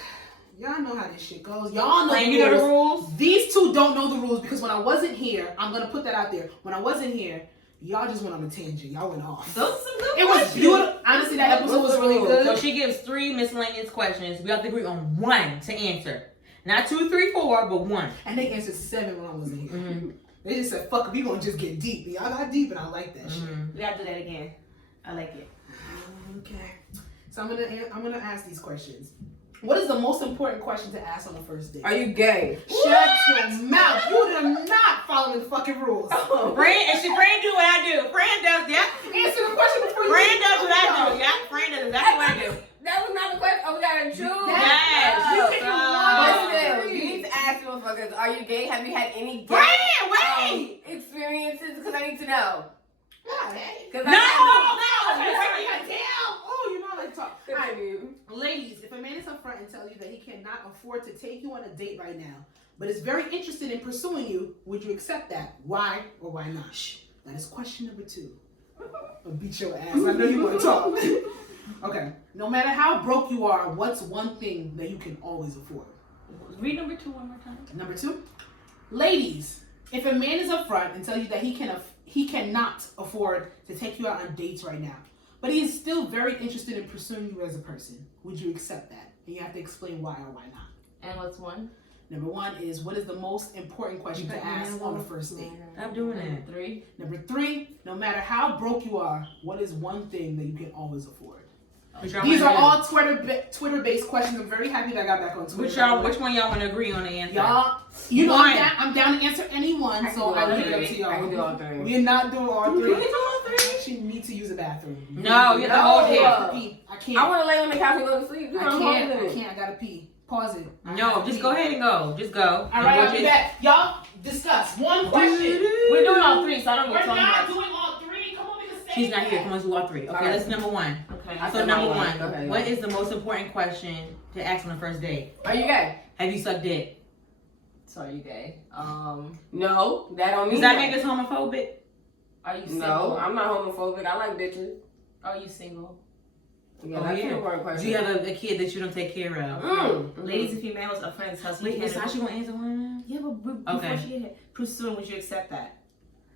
Y'all know how this shit goes. Y'all know Like, the you know the rules. rules? These two don't know the rules because when I wasn't here, I'm gonna put that out there. When I wasn't here, y'all just went on a tangent. Y'all went off. Those are some good It was questions. beautiful. Honestly, that episode was really So good. she gives 3 miscellaneous questions. We have to agree on 1 to answer. Not 2, 3, 4, but 1. And they answered 7 when I wasn't here. Mm-hmm. They just said, "Fuck it, we gonna just get deep." Y'all got deep, and I like that shit. Mm-hmm. We gotta do that again. I like it. Okay. So I'm gonna ask these questions. What is the most important question to ask on the first date? Are you gay? Shut your mouth. You are not following the fucking rules. Fran do what I do. Fran does, yeah. Answer the question before you. Fran does what I do, yeah. Fran does exactly what I do. That was not the question. Oh, we gotta choose. Yes. You can do But one. still, you need to ask motherfuckers, are you gay? Have you had any gay Fran, wait. experiences? Because I need to know. Because No. Damn. Oh, you know I like to talk. All right. Continue. Ladies, if a man is up front and tells you that he cannot afford to take you on a date right now, but is very interested in pursuing you, would you accept that? Why or why not? That is question number 2. I'll beat your ass. I know you want to talk. Okay. No matter how broke you are, what's one thing that you can always afford? Read number 2 one more time. Number 2, ladies, if a man is up front and tells you that he cannot afford to take you out on dates right now, but he is still very interested in pursuing you as a person, would you accept that? And you have to explain why or why not. And what's 1? Number 1 is, what is the most important question to ask on the first date? Stop doing that. 3. Number 3, no matter how broke you are, what is one thing that you can always afford? These are all Twitter-based questions. I'm very happy that I got back on Twitter. Which one y'all want to agree on the answer? Y'all, you know, One. I'm down to answer any one, so I leave it up to y'all. I can do all 3. We're not doing all 3. You can do all 3. I actually need to use a bathroom. No, you have to hold it. I can't. I want to lay on the couch and go to sleep. I can't. I gotta pee. Pause it. I No, gotta just pee. go ahead and go. Just go. All right, I'll be back. Y'all discuss one question. We're doing all 3, so I don't We're get so not much. doing all 3. Come on, we can say She's not that. here. Come on, do all 3. Okay, All right. that's number 1. Okay. I So said number my 1, Go ahead. what is the most important question to ask on the first date? Are you gay? Have you sucked dick? So are you gay? No, that don't mean Does that make us homophobic? Are you single? No, I'm not homophobic. I like bitches. Are you single? Yeah, Oh, that's yeah. an important question. Do you have a kid that you don't take care of? Ladies, if your man was a friend's house, Wait, is Sasha gonna answer one? Yeah, but before she get here, pursuing, would you accept that?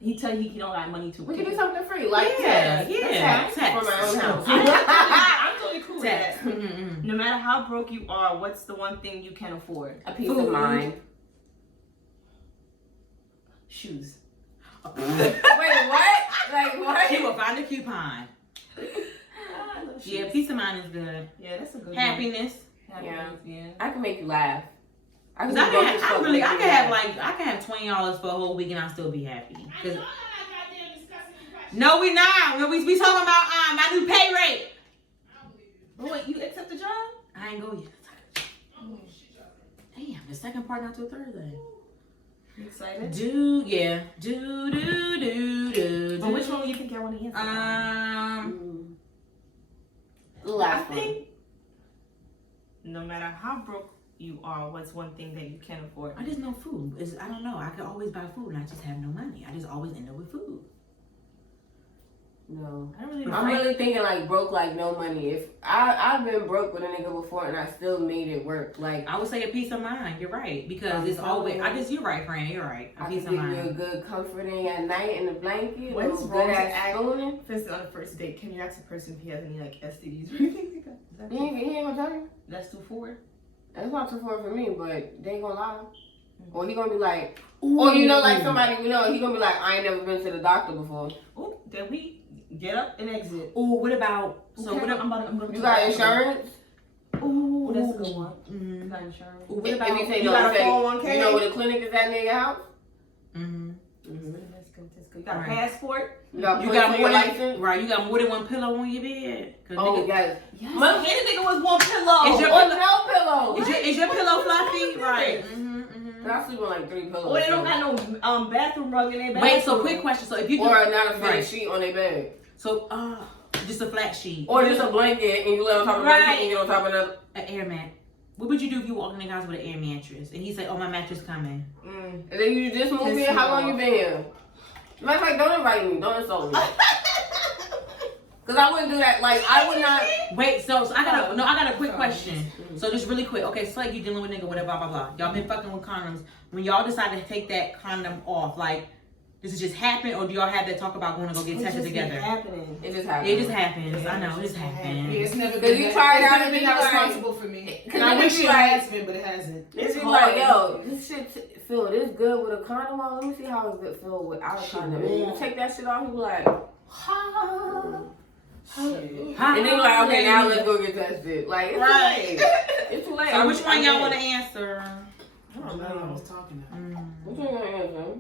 He tell you he don't got money to. We can do something free, like Yeah, text. yeah, Text text. for my own house. I'm totally cool with Text. that. No matter how broke you are, what's the one thing you can afford? A peace of mind. Shoes. Wait, what? Like what? She will find a coupon. Yeah, peace of mind is good. Yeah, that's a good Happiness. one. Yeah. Yeah. I can make you laugh. I Cause can I go can, to stuff I really, make I you can have laugh. like, I can have $20 for a whole week and I'll still be happy. I 'Cause- know I'm not goddamn discussing the question. No, we not. No, we talking about my new pay rate. I don't believe you. But wait, you accept the job? I ain't go yet. Oh, shit, y'all. Damn, the second part not till Thursday. You excited? Do yeah, do. But which one do you think I want to answer? The last I one. think no matter how broke you are, what's one thing that you can afford? I just know food. I don't know. I can always buy food and I just have no money. I just always end up with food. No. I don't really know. I'm really thinking like broke, like no money. If I've been broke with a nigga before and I still made it work. Like I would say a peace of mind. You're right because it's always. You're right, friend. You're right. A I peace can of give you a mind. good comforting at night in the blanket. When's Good wrong to ass act? spooning. First on the first date, can you ask the person if he has any like STDs or anything? He ain't gonna tell you. That's too forward. That's not too far for me, but they ain't gonna lie. Or he gonna be like, or you know, like somebody we know, he gonna be like, I ain't never been to the doctor before. Oh, then we get up and exit. Oh, what about? So Okay. what about? I'm gonna You got insurance? Ooh, Oh, that's a good one. Mm-hmm. You got insurance. What If about? he say You no, got a say, 401k? you know where the clinic is at near your house? Mm-hmm. That's good. That's good. You got a Right. passport? You got You points got on more your than license? right. You got more than one pillow on your bed. 'Cause Oh, nigga- yes. Yes. My- Anything was one pillow. Is your Or pillow? no pillow. Is your pillow fluffy? Right. Yes. Mm-hmm. I sleep on like 3 pillows. Or they don't got no bathroom rug in their bathroom. Wait. So quick question. So if you do, Or not a fitted Right. sheet on their bed. so just a flat sheet Or just a blanket and you lay on top of the Right. blanket and you on top of another. an air mat. What would you do if you walk in the house with an air mattress and he said, "Oh, my mattress coming"? And then you just move Piss in. me How long off. you been here? Matter of fact, don't invite me. Don't insult me. Cause I wouldn't do that. Like I would not. Wait. So I got a quick question. So just really quick. Okay, so like you dealing with nigga, whatever, blah blah blah. Y'all been fucking with condoms. When y'all decide to take that condom off, like, does it just happen, or do y'all have that talk about going to go get tested together? Happening. It just happens. It just happens. Yeah, I know it just Yeah, happens. it's never Cause been you that, tried it's out never and been you that like- responsible for me. Cause And I then wish you it like- has been, but it hasn't. It's It's like, hard. yo, this shit feel this good with a condom on. Let me see how it's good feel without a condom. And you take that shit off, you be like, Shit. Huh? and then you like, okay, now let's go get tested. Like, it's Right. too late. It's too late. So which one y'all want to to? answer? I don't know what I was talking about. Which one you gonna answer?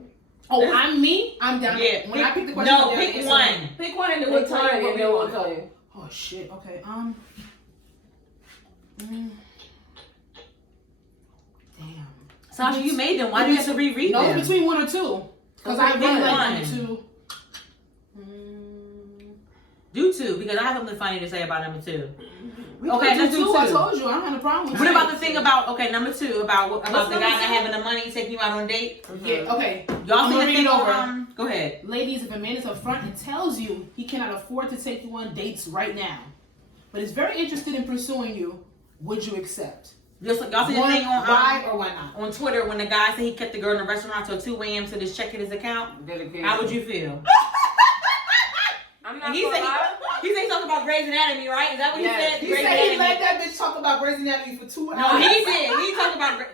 Oh, I'm me? I'm down. Yeah. When I pick the question, No, I'm down to pick answer one. Pick one and then We'll we'll tell tell you you what and we then we'll want. tell you. Oh shit. Okay. Damn. Sasha, you made them. Why do you have to reread No, them? it's between 1 or 2. Because Okay, I really pick like one. 1 or 2. Do 2 because I have something funny to say about number 2. We Okay, can let's do 2. I 2. told you, I don't have a problem with What that. about the thing about number 2 about the What's guy number not 2? having the money taking you out on a date? Yeah, okay. Y'all I'm see gonna the read thing it over. over? Go ahead. Ladies, if a man is upfront and tells you he cannot afford to take you on dates right now, but is very interested in pursuing you, would you accept? Just like y'all see the One, thing on why or why not? on Twitter when the guy said he kept the girl in the restaurant till 2 a.m. to just checking his account. Dedication. How would you feel? I'm not And he gonna said lie. he said something about Grey's Anatomy, right? Is that what Yes. he said? He Grey's said he Anatomy. let that bitch talk about Grey's Anatomy for 2 hours. No, he did. He talked about. No,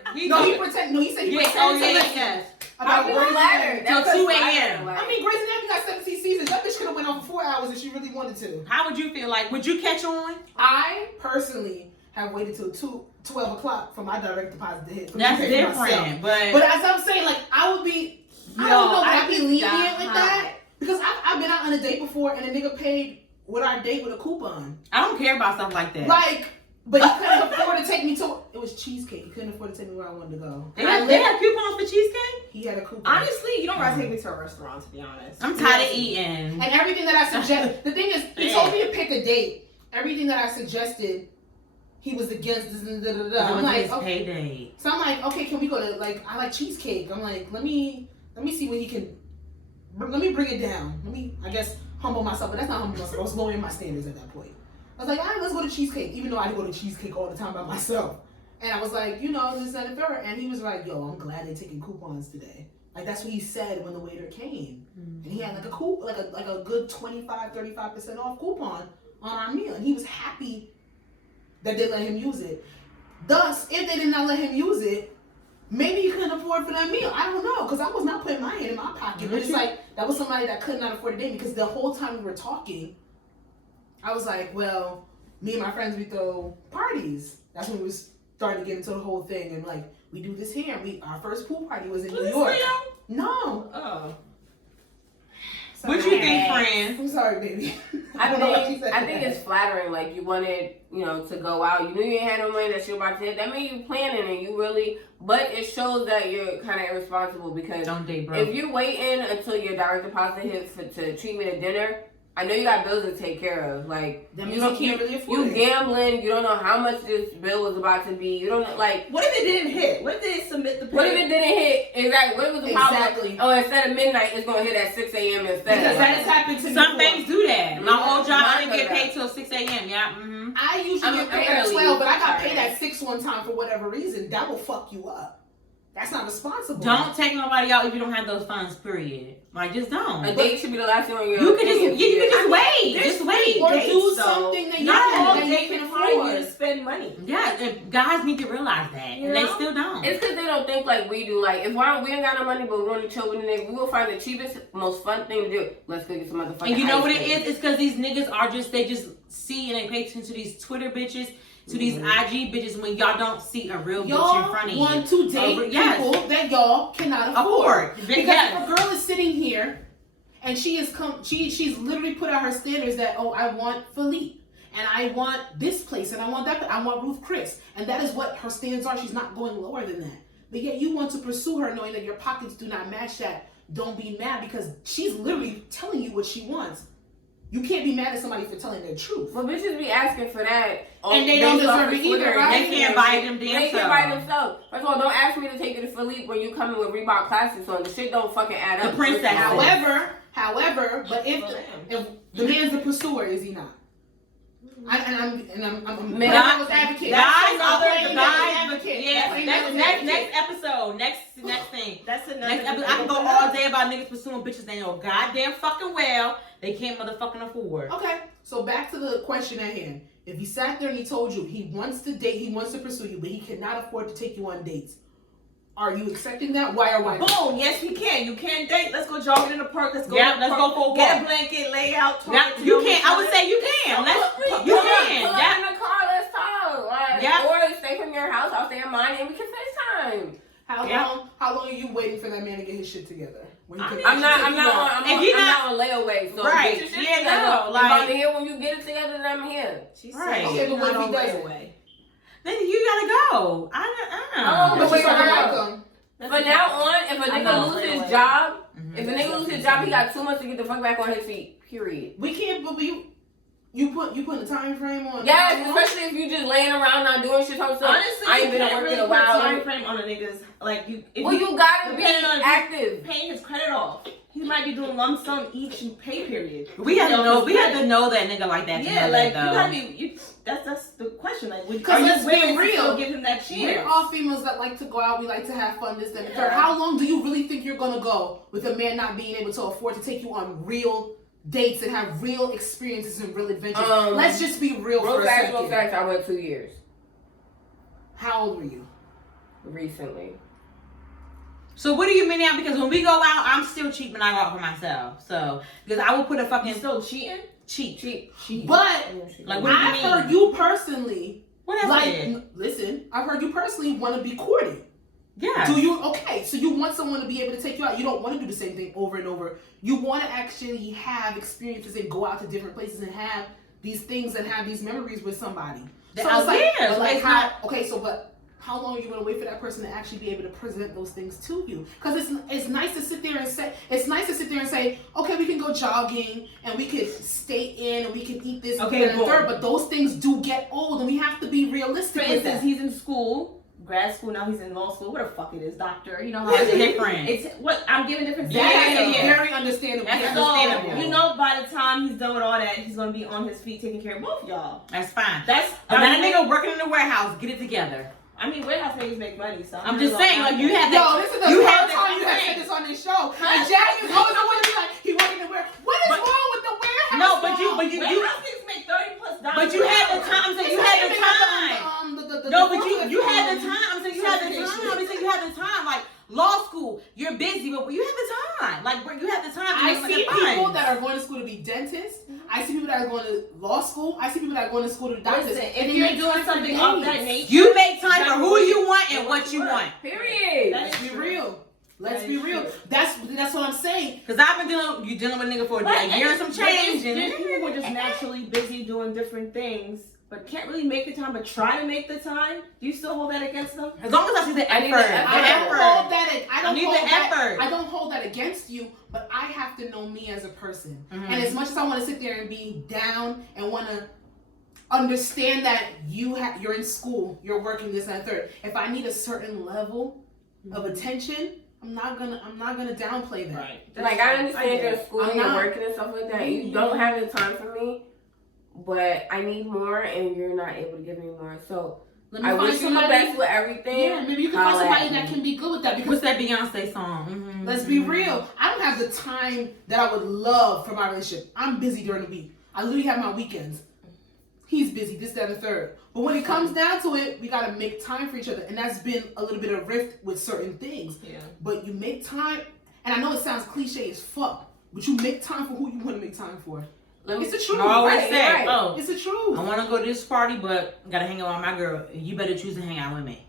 he said he Yes. pretended Oh to yeah. listen Yes. about I feel Grey's flattered. Anatomy. Till That's 2 flattered, a.m. like- I mean, Grey's Anatomy got 17 seasons. That bitch could have went on for 4 hours if she really wanted to. How would you feel? Like, would you catch on? I personally have waited till 12 o'clock for my direct deposit to hit. for me That's to pay for myself. different, but But as I'm saying, like, I would be, I don't know, would I be lenient with that? Because I've been out on a date before and a nigga paid with our date with a coupon. I don't care about stuff like that. Like, but he couldn't afford to take me to, it was cheesecake. He couldn't afford to take me where I wanted to go. They have coupons for cheesecake. He had a coupon. Honestly, you don't gotta take me to a restaurant, to be honest. I'm tired of eating. And everything that I suggested, the thing is, he told me to pick a date. Everything that I suggested, he was against this and da da da. I'm I'm like, his okay. payday. So I'm like, okay, can we go to like I like cheesecake. I'm like, let me see what he can. Let me bring it down. Let me, I guess, humble myself, but that's not humble myself. I was lowering my standards at that point. I was like, all right, let's go to cheesecake, even though I go to cheesecake all the time by myself. And I was like, you know, this and that. And he was like, yo, I'm glad they're taking coupons today. Like that's what he said when the waiter came, and he had like a good 25-35% off coupon on our meal, and he was happy that they let him use it. Thus, if they did not let him use it, maybe he couldn't afford for that meal. I don't know, because I was not putting my hand in my pocket. But it's like, that was somebody that could not afford a date, because the whole time we were talking, I was like, well, me and my friends, we throw parties. That's when we was starting to get into the whole thing. And like, we do this here. Our first pool party was in New York. No. Oh. What you think, friend? I'm sorry, baby. I think it's flattering. Like you wanted, you know, to go out. You knew you ain't had no money that you were about to hit. That means you planning and you really. But it shows that you're kind of irresponsible because Don't date, bro. if you're waiting until your direct deposit hits to treat me to dinner, I know you got bills to take care of. Like That you means don't you can't really afford you it. gambling. You don't know how much this bill was about to be. You don't know, like. What if it didn't hit? What if they submit the pay? What if it didn't hit? Exactly. What if it was a problem? Exactly. Oh, instead of midnight, it's gonna hit at 6 a.m. instead. Because that has happened to me Some before. things do that. My old job, I Mine didn't does get that. paid till 6 a.m. Yeah. Mm-hmm. I usually I'm get paid at apparently 12, but I got sorry. paid at 6 one time for whatever reason. That will fuck you up. That's not responsible. Don't take nobody out if you don't have those funds. Period. Like just don't. A date should be the last thing on your. You can just opinion. you can just wait. Just wait. Or dates, do though. something that you Not all can dates require you to spend money. Yeah, guys need to realize that, You and they know? still don't. It's because they don't think like we do. Like if we ain't got no money, but we want to chill with a nigga, we will find the cheapest, most fun thing to do. Let's go get some motherfucking. And you know ice what it cream. is? It's because these niggas are they just see and they pay attention to these Twitter bitches, to these IG bitches when y'all don't see a real bitch in Y'all front of you. want to date Yes. people that y'all cannot afford. Afford. Because Yes. if a girl is sitting here and she's literally put out her standards that, oh, I want Philippe. And I want this place, and I want that. I want Ruth Chris, and that is what her standards are. She's not going lower than that. But yet you want to pursue her, knowing that your pockets do not match that. Don't be mad because she's literally telling you what she wants. You can't be mad at somebody for telling their truth. But bitches be asking for that. And they don't based off deserve of it either, Twitter right? and They can't shit. buy them damn They self. can buy themselves. First of all, don't ask me to take you to Philippe when you come in with Reebok classics on. The shit don't fucking add up. The princess. However, but if the man's the pursuer, is he not? I'm Man, devil's advocate. Guys, Playing devil's guys, advocate. yes. Playing Next devil's advocate. episode. Next thing. That's another. Next episode. I can go all day about niggas pursuing bitches they know goddamn fucking well they can't motherfucking afford. Okay, so back to the question at hand. If he sat there and he told you he wants to date, he wants to pursue you, but he cannot afford to take you on dates, are you accepting that? Why or why not? Boom! Yes, we can. You can date. Let's go jogging in the park. Let's go. Yeah, to the let's park. go for a Get walk. a blanket, lay out. Talk Yeah, to you them, can. I would say you can. You can. Pull up Yeah. in the car, let's talk. Like, Yeah. Or stay from your house, I'll stay in mine, and we can FaceTime. How long are you waiting for that man to get his shit together? When he can I'm actually take you out? not on layaway. So Right. get your shit Yeah, together. no, If like- I'm here when you get it together, then I'm here. She Right. said, Okay, but what if he not doesn't? away. Then you gotta go. Oh, But wait, she's already wait, welcome. But now on, if a I'm not nigga lose his layaway. job, Mhm. if a nigga lose his job, he got 2 months to get the fuck back on his feet. Period. We can't, but you put a time frame on. Yes, especially if you just laying around not doing shit. So Honestly, I ain't you been at can't work really in a put a while. time frame on a nigga's like you. If Well, you gotta be depending on active. paying his credit off. He might be doing lump sum each pay period. We have to know. We have to know that nigga like that. to Yeah, know like that, you though. gotta be. That's the question. Like, would, 'Cause are you let's be willing to real. still give him that We're chance? all females that like to go out. We like to have fun. This, that, and the third. Yeah. How long do you really think you're gonna go with a man not being able to afford to take you on real dates and have real experiences and real adventures? Let's just be real for a second. Real facts. I went 2 years How old were you? recently. So what do you mean now? Because when we go out, I'm still cheap when I go out for myself. So because I will put a fucking You still cheating? cheap. But Like, what do you I've mean? heard you personally. What else? Like, listen, I've heard you personally want to be courted. Yeah. Do you? Okay, so you want someone to be able to take you out. You don't want to do the same thing over and over. You want to actually have experiences and go out to different places and have these things and have these memories with somebody. The So it's like, ideas, but like it's how? not- Okay, so but how long are you gonna wait for that person to actually be able to present those things to you? Because it's nice to sit there and say, okay, we can go jogging and we could stay in and we can eat this Okay, and third, but those things do get old and we have to be realistic. For with instance, that. he's in school, grad school, now he's in law school. What the fuck it is, doctor? You know how It's different. It's what I'm giving different That's yeah. very understandable. That's Yes. understandable. You know, by the time he's done with all that, he's gonna be on his feet taking care of both y'all. That's fine. That's Not a nigga working in the warehouse. Get it together. I mean, warehouse niggas make money, so I'm just saying, like, you have Yo, that. this is the You first have time you have that. said this on this show. And Jazzy is always the one to be like, he working in the warehouse. What is But- wrong with the warehouse? No, but you warehouse niggas make $30+ but you had the time. I'm saying you had the time. No, but you had the time. I'm saying you had the time. I'm saying you had the time. Like law school, you're busy, but you had the time. Like you had the time. I see people that are going to school to be dentists. I see people that are going to law school. I see people that are going to school to be doctors. Listen, And if they you're make doing time for something days. of that nature, You make time for who you want and what you want. Period. Let's be real. Let's That be is real. true. That's what I'm saying. Cause I've been dealing with a nigga for a year and some change. There's people who are just naturally busy doing different things, but can't really make the time, but try to make the time. Do you still hold that against them? As long as I see the I need effort. the effort. I don't hold that. I need the effort. I don't hold that against you, but I have to know me as a person. Mhm. And as much as I want to sit there and be down and want to understand that you're in school, you're working this and that third. If I need a certain level of attention, I'm not gonna downplay that. Right. Like I understand you're in school I'm and you're not. working and stuff like that. And you don't have the time for me, but I need more, and you're not able to give me more. So Let me I find wish you the somebody. best with everything. Yeah, maybe you can find Holla somebody at that me. can be good with that. Because What's that Beyonce song? Mm-hmm. let's be real, I don't have the time that I would love for my relationship. I'm busy during the week. I literally have my weekends. He's busy, this, that, and the third. But when it comes down to it, we gotta make time for each other, and that's been a little bit of rift with certain things. Yeah. But you make time, and I know it sounds cliche as fuck, but you make time for who you want to make time for. It's the truth. I always Right, say, right. oh, It's the truth. I want to go to this party, but gotta hang out with my girl. You better choose to hang out with me.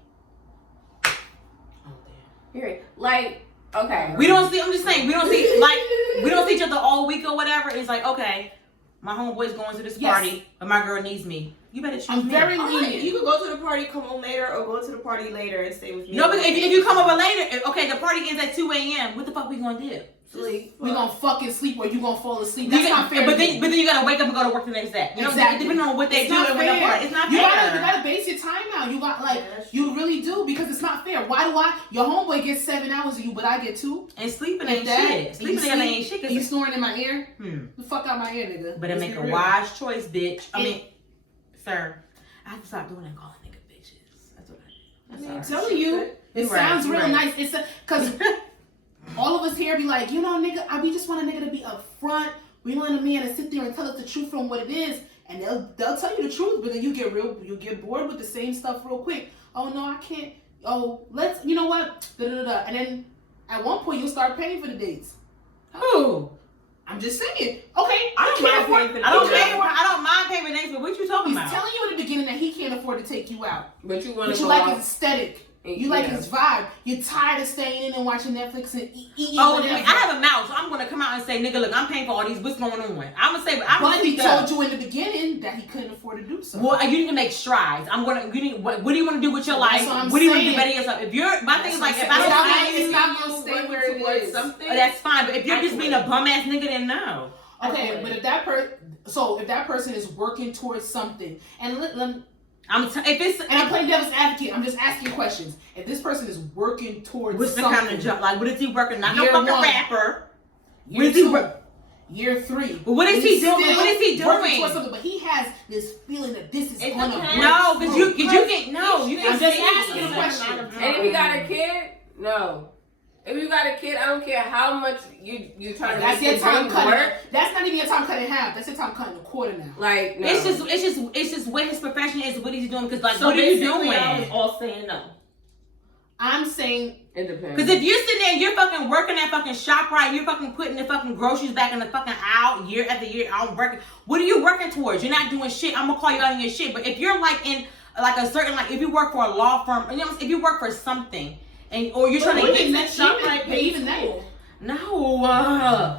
Period. Like, okay. We don't see. I'm just saying, we don't see each other all week or whatever. It's like, okay, my homeboy's going to this Yes. party, but my girl needs me. You better choose I'm me. very Alright, lenient. you could go to the party, come home later, or go to the party later and stay with me. No, but if you come over later, okay, the party ends at 2 a.m. What the fuck we gonna do? sleep. We gonna fucking sleep or you gonna fall asleep. That's not fair. But to then me. you gotta wake up and go to work the next day. You know, Exactly. depending on what they It's do not and when they fair. party. It's not You fair. gotta base your time out. You got like Yeah, that's you really do because it's not fair. Why do your homeboy gets 7 hours of you, but I get 2? And sleeping Like ain't that? shit. Sleeping You together sleep? ain't shit. And you snoring in my ear? Hmm. The fuck out my ear, nigga. Better Let's make be a real. wise choice, bitch. I It- mean, sir, I have to stop doing that, calling nigga bitches. That's what I do. I'm telling you, it You're right, sounds you're real right. nice. It's because all of us here be like, you know, nigga, we just want a nigga to be upfront. We want a man to sit there and tell us the truth from what it is, and they'll tell you the truth, but then you get bored with the same stuff real quick. Oh no, I can't. Oh, you know what? Da-da-da-da. And then at one point you'll start paying for the dates. Who? I'm just saying. Okay, I don't mind paying for the I don't dates. pay. I don't mind paying for dates, but what you talking He's about? telling you in the beginning that he can't afford to take you out. But you want But to you go like out. his aesthetic. and- You like yeah. his vibe. You're tired of staying in and watching Netflix and eating Oh, I whatever. mean, I have a mouth, so I'm gonna come out and say, nigga, look, I'm paying for all these. What's going on? I'm gonna say, I'm gonna But he speak up. told you in the beginning that he couldn't afford to do so. Well, you need to make strides. What do you want to do with your That's life? what I'm What do you want to saying. do better yourself? If you're, my thing is like, if I It's don't not see gonna- you, it's not gonna stay where it towards is. something. oh, that's fine. But if you're just being a bum ass nigga, then no. Okay, but if that person is working towards something, and If I'm playing devil's advocate, I'm just asking questions. If this person is working towards what's the something, kind of job? Like, what is he working? Not no Year fucking one. rapper. What year is he 2, work? year 3. But what is and he he's doing? still What is he working doing? towards something, but he has this feeling that this is It gonna depends. break No, because through. you can no. You I'm can just see. asking a question. And if you got a kid, no. If you got a kid, I don't care how much you trying to That's make your the time dream cutting. work. That's not even your time cutting half. That's your time cutting a quarter now. Like, no. It's just what his profession is. What he's doing. Because like, So what are you basically, doing? I was all saying no. I'm saying It depends. Because if you're sitting there and you're fucking working at fucking ShopRite, you're fucking putting the fucking groceries back in the fucking aisle year after year, I'm working. What are you working towards? You're not doing shit. I'm gonna call you out on your shit. But if you're like in like a certain like if you work for a law firm, you know, if you work for something and or you're trying to even get that ShopRite pay even that. no,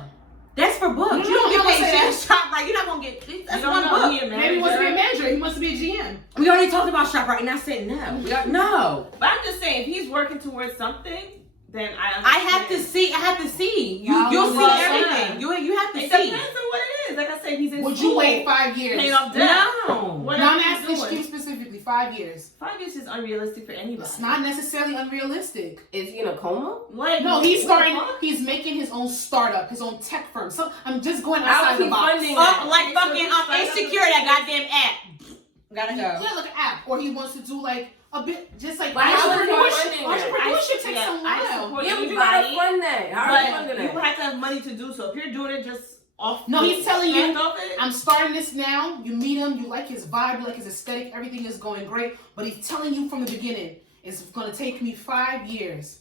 that's for books. No, You don't get gonna say say that. ShopRite. You're not gonna get. You That's don't one know book. he a Maybe he wants to be a manager. manager. He wants to be a GM. We already talked about ShopRite, and I said no. No. But I'm just saying, if he's working towards something, then I understand. I have to see. I have to see. Wow, You'll see well, everything. You have to It see. depends on what it is. Like I said, if he's in Would school, you wait 5 years? paying off debt. No. What Now I'm are you asking doing? Keem specifically. 5 years. 5 years is unrealistic for anybody. It's not necessarily unrealistic. Is he in a coma? Like, No, he's what the starting. fuck? He's making his own startup, his own tech firm. So I'm just going How outside is the he box. funding Oh, like So fucking he's trying to insecure, that goddamn app. Gotta go. Yeah, like an app, or he wants to do like a bit, just like But how is he entrepreneurship. funding that? Entrepreneurship takes I a while. support Yeah, but you gotta anybody, fund that. How are you but funding you that? have to have money to do so. If you're doing it just off, No, he's telling you, stand of it, I'm starting this now. You meet him, you like his vibe, you like his aesthetic, everything is going great. But he's telling you from the beginning, it's gonna take me 5 years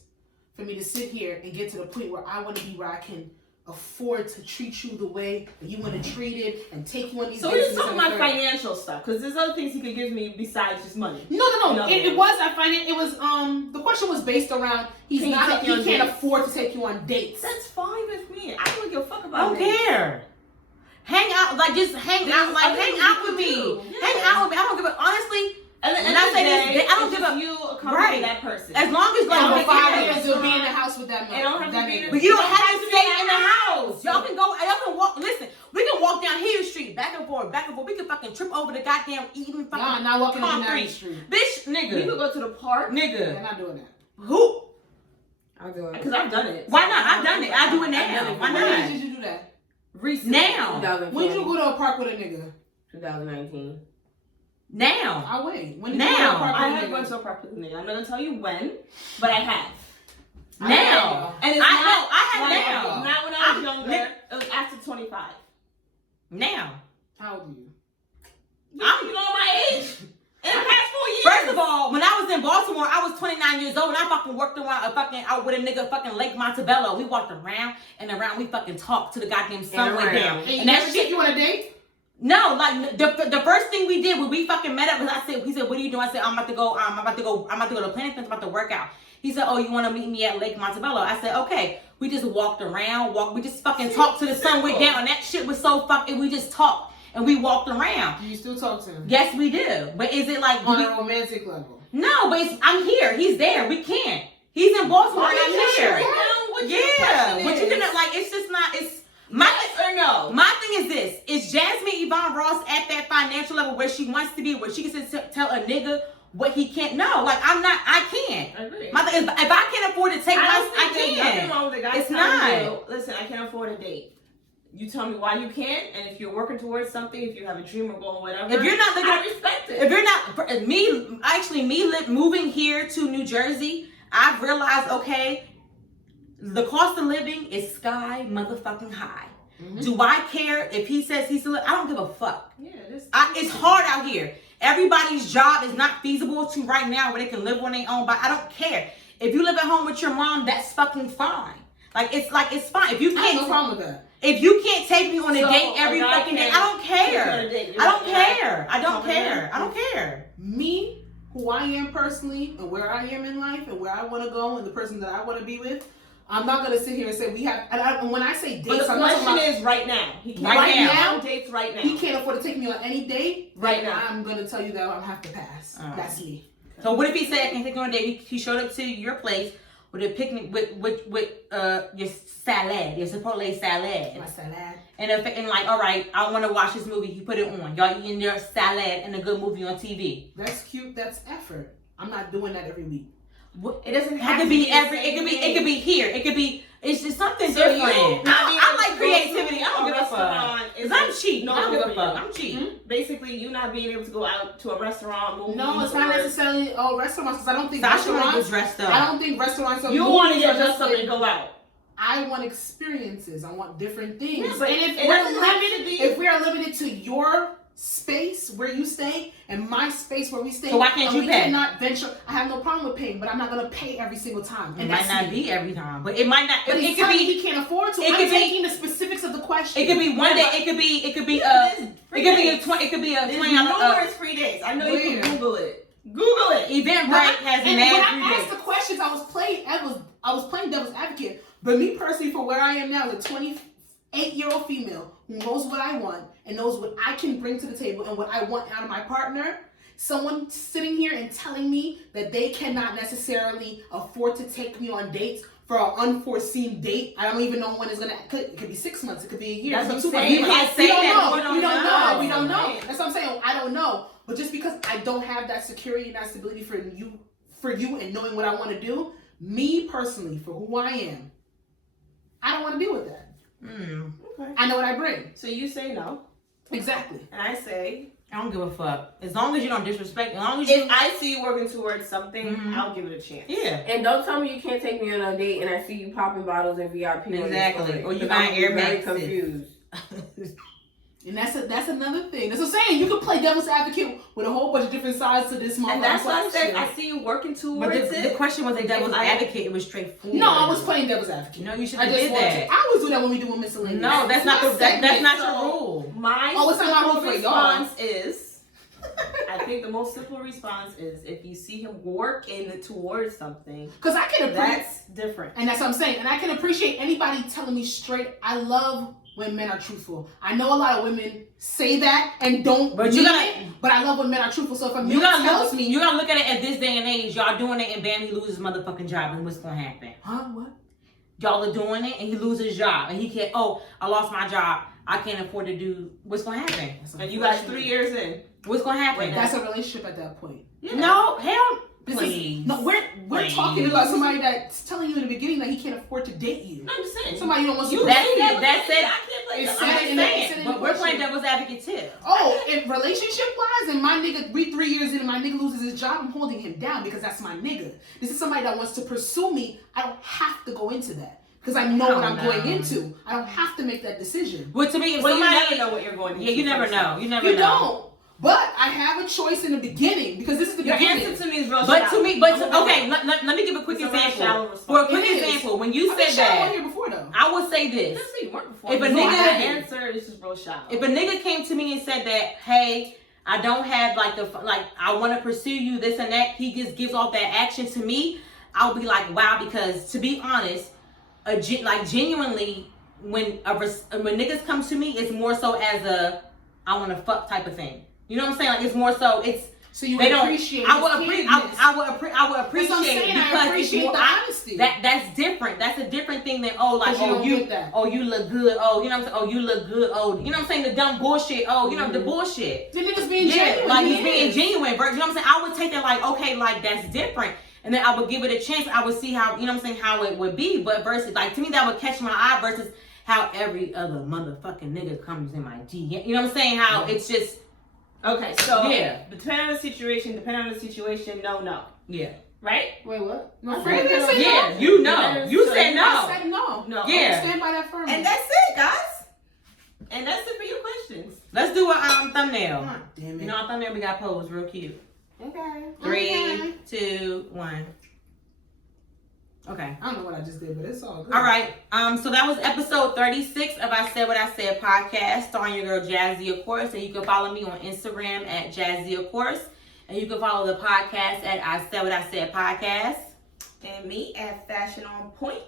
for me to sit here and get to the point where I want to be where I can afford to treat you the way that you want to be treated and take you on these so dates we're and talking this about and the third. financial stuff because there's other things he could give me besides just money. No. No. It was. I find it. It was. The question was based around. He's Can you not. take me on He can't dates? afford to take you on dates. That's fine with me. I don't give a fuck I about don't this. care. Hang out, like just hang There's out, like other hang things out you with can me. do. Hang Yeah. out with me. I don't give a honestly. And When I say this, I don't give a- you accompany Right. that person. As long as like And okay, for 5 yeah. years, you'll be in the house with that man. It don't have to that be nigga. But you don't You have don't to have to stay be in the in the house. Y'all can go. Y'all can walk. Listen, we can walk down Hill Street, back and forth, back and forth. We can fucking trip over the goddamn even fucking Nah, not walking down concrete. the street. Bitch, We nigga, could go to the park They're nigga. not doing that. Who? I'll do it. because I've done it. Why not? I've done it. I do it I've now. done it. Why When not? did you do that? Recently. Now. 2020. When did you go to a park with a nigga? 2019. Now. I wait. When did you go to a Now. park I with a have gone nigga? to a park with a nigga. I'm not gonna tell you when, but I have. Now. And it's I not, know. I have like, now. Not when I was I'm- younger. It was after 25. Now. How old are you? You know my age. In the past 4 years. First of all, when I was in Baltimore, I was 29 years old and I fucking worked around out with a nigga fucking Lake Montebello. We walked around and around. We fucking talked to the goddamn sun went down. And you And that never shit. take you on a date? No, like the first thing we did when we fucking met up was he said, what are you doing? I said, I'm about to go to Planet Fitness, I'm about to work out. He said, oh, you want to meet me at Lake Montebello? I said, okay. We just walked around, we just fucking talked to the sun went down. And that shit was so fucking, we just talked and we walked around. Do you still talk to him? Yes, we do. But is it like, On a romantic level. no, but I'm here. He's there. We can't. He's in Baltimore and I'm here. Yeah. But you cannot, like, it's just not, it's, Yes or no? my thing is this: is Jasmine Yvonne Ross at that financial level where she wants to be, where she can tell a nigga what he can't? No, like I can't. I agree. My thing is, if I can't afford to take I my, don't think I there's nothing can't. wrong with a guy It's telling not. you, listen, I can't afford a date. You tell me why you can't, and if you're working towards something, if you have a dream or goal, whatever. If you're not looking, I respect it. if you're not moving here to New Jersey, I've realized, okay, the cost of living is sky motherfucking high. Do I care if he says he's still? I don't give a fuck. Yeah, It's hard out here. Everybody's job is not feasible to right now where they can live on their own. But I don't care. If you live at home with your mom, that's fucking fine. It's fine. If you I have no can't, problem with that. if you can't take me on a So, date every a guy fucking day, can't I don't care. take you on a date. I don't You're not care. I don't talking care. to I don't care. Me, who I am personally, and where I am in life, and where I want to go, and the person that I want to be with, I'm not gonna sit here and say we have. And when I say dates, But the I'm not talking question about, is right now. He can't Right take now? you on dates right now. he can't afford to take me on any date. Right then now. I'm gonna tell you that I'm gonna have to pass. Alright. That's me. So what if he said I can take you on a date? He showed up to your place with a picnic with your salad, your Chipotle salad. My salad. And like, all right, I want to watch this movie. He put it on. Y'all eating your salad and a good movie on TV. That's cute. That's effort. I'm not doing that every week. It doesn't It have could to be the every. same It could be here. It could be. It's just something So different. you not being I able like to go creativity. to I don't a give a fuck. restaurant is Cause I'm cheap. no I don't give a for fuck. you. I'm cheap. Basically, you not being able to go out to a restaurant, movies, No, it's not or- necessarily restaurants. Because I don't think Sasha want to get restaurants. dressed I up. don't think restaurants. Or You want to movies get are dressed up like- and go out. I want experiences. I want different things. Yeah, but and if it doesn't have to be- if we are limited to your space where you stay and my space where we stay, So why can't and you we pay? cannot venture. I have no problem with paying, but I'm not gonna pay every single time. It And might that's not me. be every time, but it might not. But It he's could telling me be. he can't afford to. it I'm could be- taking the specifics of the question. It could be one day. It could be. It could be. It could be a 20. It could be a There's $20. numerous free days. I know you Where? can Google it. Google it. Eventbrite has and when mad I free asked the questions, I was playing devil's advocate. But me personally, for where I am now, the 8-year-old female who knows what I want and knows what I can bring to the table and what I want out of my partner, someone sitting here and telling me that they cannot necessarily afford to take me on dates for an unforeseen date. I don't even know when it's gonna. It could be 6 months. It could be a year. That's It what could be I'm 2 saying. months. You can't say that. We don't know. That's what I'm saying. I don't know. But just because I don't have that security and that stability for you and knowing what I want to do, me personally, for who I am, I don't want to deal with that. Okay. I know what I bring. So you say no. Exactly. And I say, I don't give a fuck. As long as you don't disrespect, as long as if you. I see you working towards something, Mhm. I'll give it a chance. Yeah. And don't tell me you can't take me on a date and I see you popping bottles in VIP. Exactly. Or you Because buying I'm very Air Maxes. confused. And that's another thing. That's what I'm saying. You can play devil's advocate with a whole bunch of different sides to this motherfucker. And that's why I said, shit. I see you working But towards the it. question was a devil's I- advocate. It was straightforward. No, I was playing devil's advocate. No, you should I have just did want that. to. I always do that when we do a miscellaneous. No, that's not the, that's not your So, rule. My Oh, it's not my rule simple for y'all. response is, I think the most simple response is if you see him working towards something, Because I can appreciate, that's different. and that's what I'm saying. And I can appreciate anybody telling me straight. I love when men are truthful. I know a lot of women say that and don't But you mean gotta- it, but I love when men are truthful. So if a You man gotta tells look. me, You gotta look at it at this day and age. Y'all doing it, and bam, he loses his motherfucking job, and what's gonna happen? huh, what? Y'all are doing it, and he loses his job, and he can't. Oh, I lost my job. I can't afford to do. What's gonna happen? And you got 3 years in. What's gonna happen? That's a relationship at that point. Yeah. No, hell, This please. is, no, we're Please. talking about somebody that's telling you in the beginning that he can't afford to date you. I'm just saying. Somebody you don't want to. That's pursue. it. That's it. I can't play It's that. I'm sad just in the- it's saying. sad in But the we're playing question. devil's advocate too. Oh, if relationship wise, and my nigga, we 3 years in and my nigga loses his job, I'm holding him down because that's my nigga. This is somebody that wants to pursue me. I don't have to go into that because I know what I'm going into. I don't have to make that decision. But to me, if Well, you somebody, never know what you're going to yeah, you never know. You never You know. don't. But I have a choice in the beginning because this is the Your beginning. answer to me is real But shallow. to me, but I'm to, gonna okay, go. let me give a quick It's a very example. shallow For a response. quick It is. example, when you I've been said shallow that, here before though. I would say this. That's what you weren't before. If a You know, nigga- my answer is just real shallow. If a nigga came to me and said that, hey, I don't have I want to pursue you, this and that, he just gives off that action to me, I'll be like, wow, because to be honest, genuinely, when niggas come to me, it's more so as a I want to fuck type of thing. You know what I'm saying? Like it's more so So you they don't. appreciate. I would his appreciate. candidness. I would appreciate That's what I'm it saying. because I appreciate it's more, the honesty. That's different. That's a different thing than like Because you don't you get that. you look good. Oh, you know what I'm saying? Oh, you look good. Oh, you know what I'm saying? The dumb bullshit. Oh, you know the bullshit. The niggas being Yeah, genuine. like he he's being is. genuine, bro. You know what I'm saying? I would take that like okay, like that's different. And then I would give it a chance. I would see how, you know what I'm saying, how it would be. But versus, like, to me, that would catch my eye versus how every other motherfucking nigga comes in my DM. You know what I'm saying? How it's just, Okay, so Yeah. depending on the situation, no. yeah. Right? Wait, what? No, I Freddie said didn't say Yeah, no. you know. You So said you no. I said no. No. Yeah. Stand by that firmly. And that's it, guys. And that's it for your questions. Let's do a thumbnail. God damn it. You know, our thumbnail we got posed real cute. Okay. 3, 2, 1. Okay. I don't know what I just did, but it's all good. All right. So that was episode 36 of I Said What I Said podcast, starring your girl Jazzy, of course. And you can follow me on Instagram at Jazzy, of course. And you can follow the podcast at I Said What I Said podcast. And me at Fashion on Point.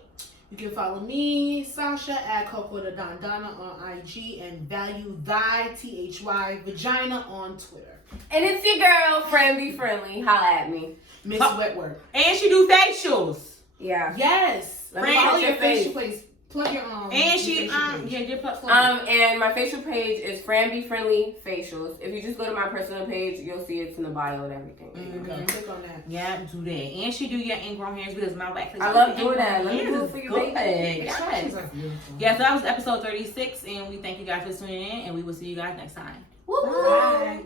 You can follow me, Sasha, at Coco the Don Donna on IG and Value Thy THY Vagina on Twitter. And it's your girl, Friend Be Friendly. Holla at me. Miss Oh. Wetwork. And she do facials. Yeah. Yes. Let me Follow follow your your face. facial place. Plug your And she your facial page. yeah, just plug. And my facial page is Fran Be Friendly Facials. If you just go to my personal page, you'll see it's in the bio and everything. Okay, click on that. Yeah, do that. And she do your ingrown hairs because my wax. I love doing that. Let me do it for you, baby. Yes. She's like beautiful. Yeah, so that was episode 36, and we thank you guys for tuning in, and we will see you guys next time. Woo! Bye.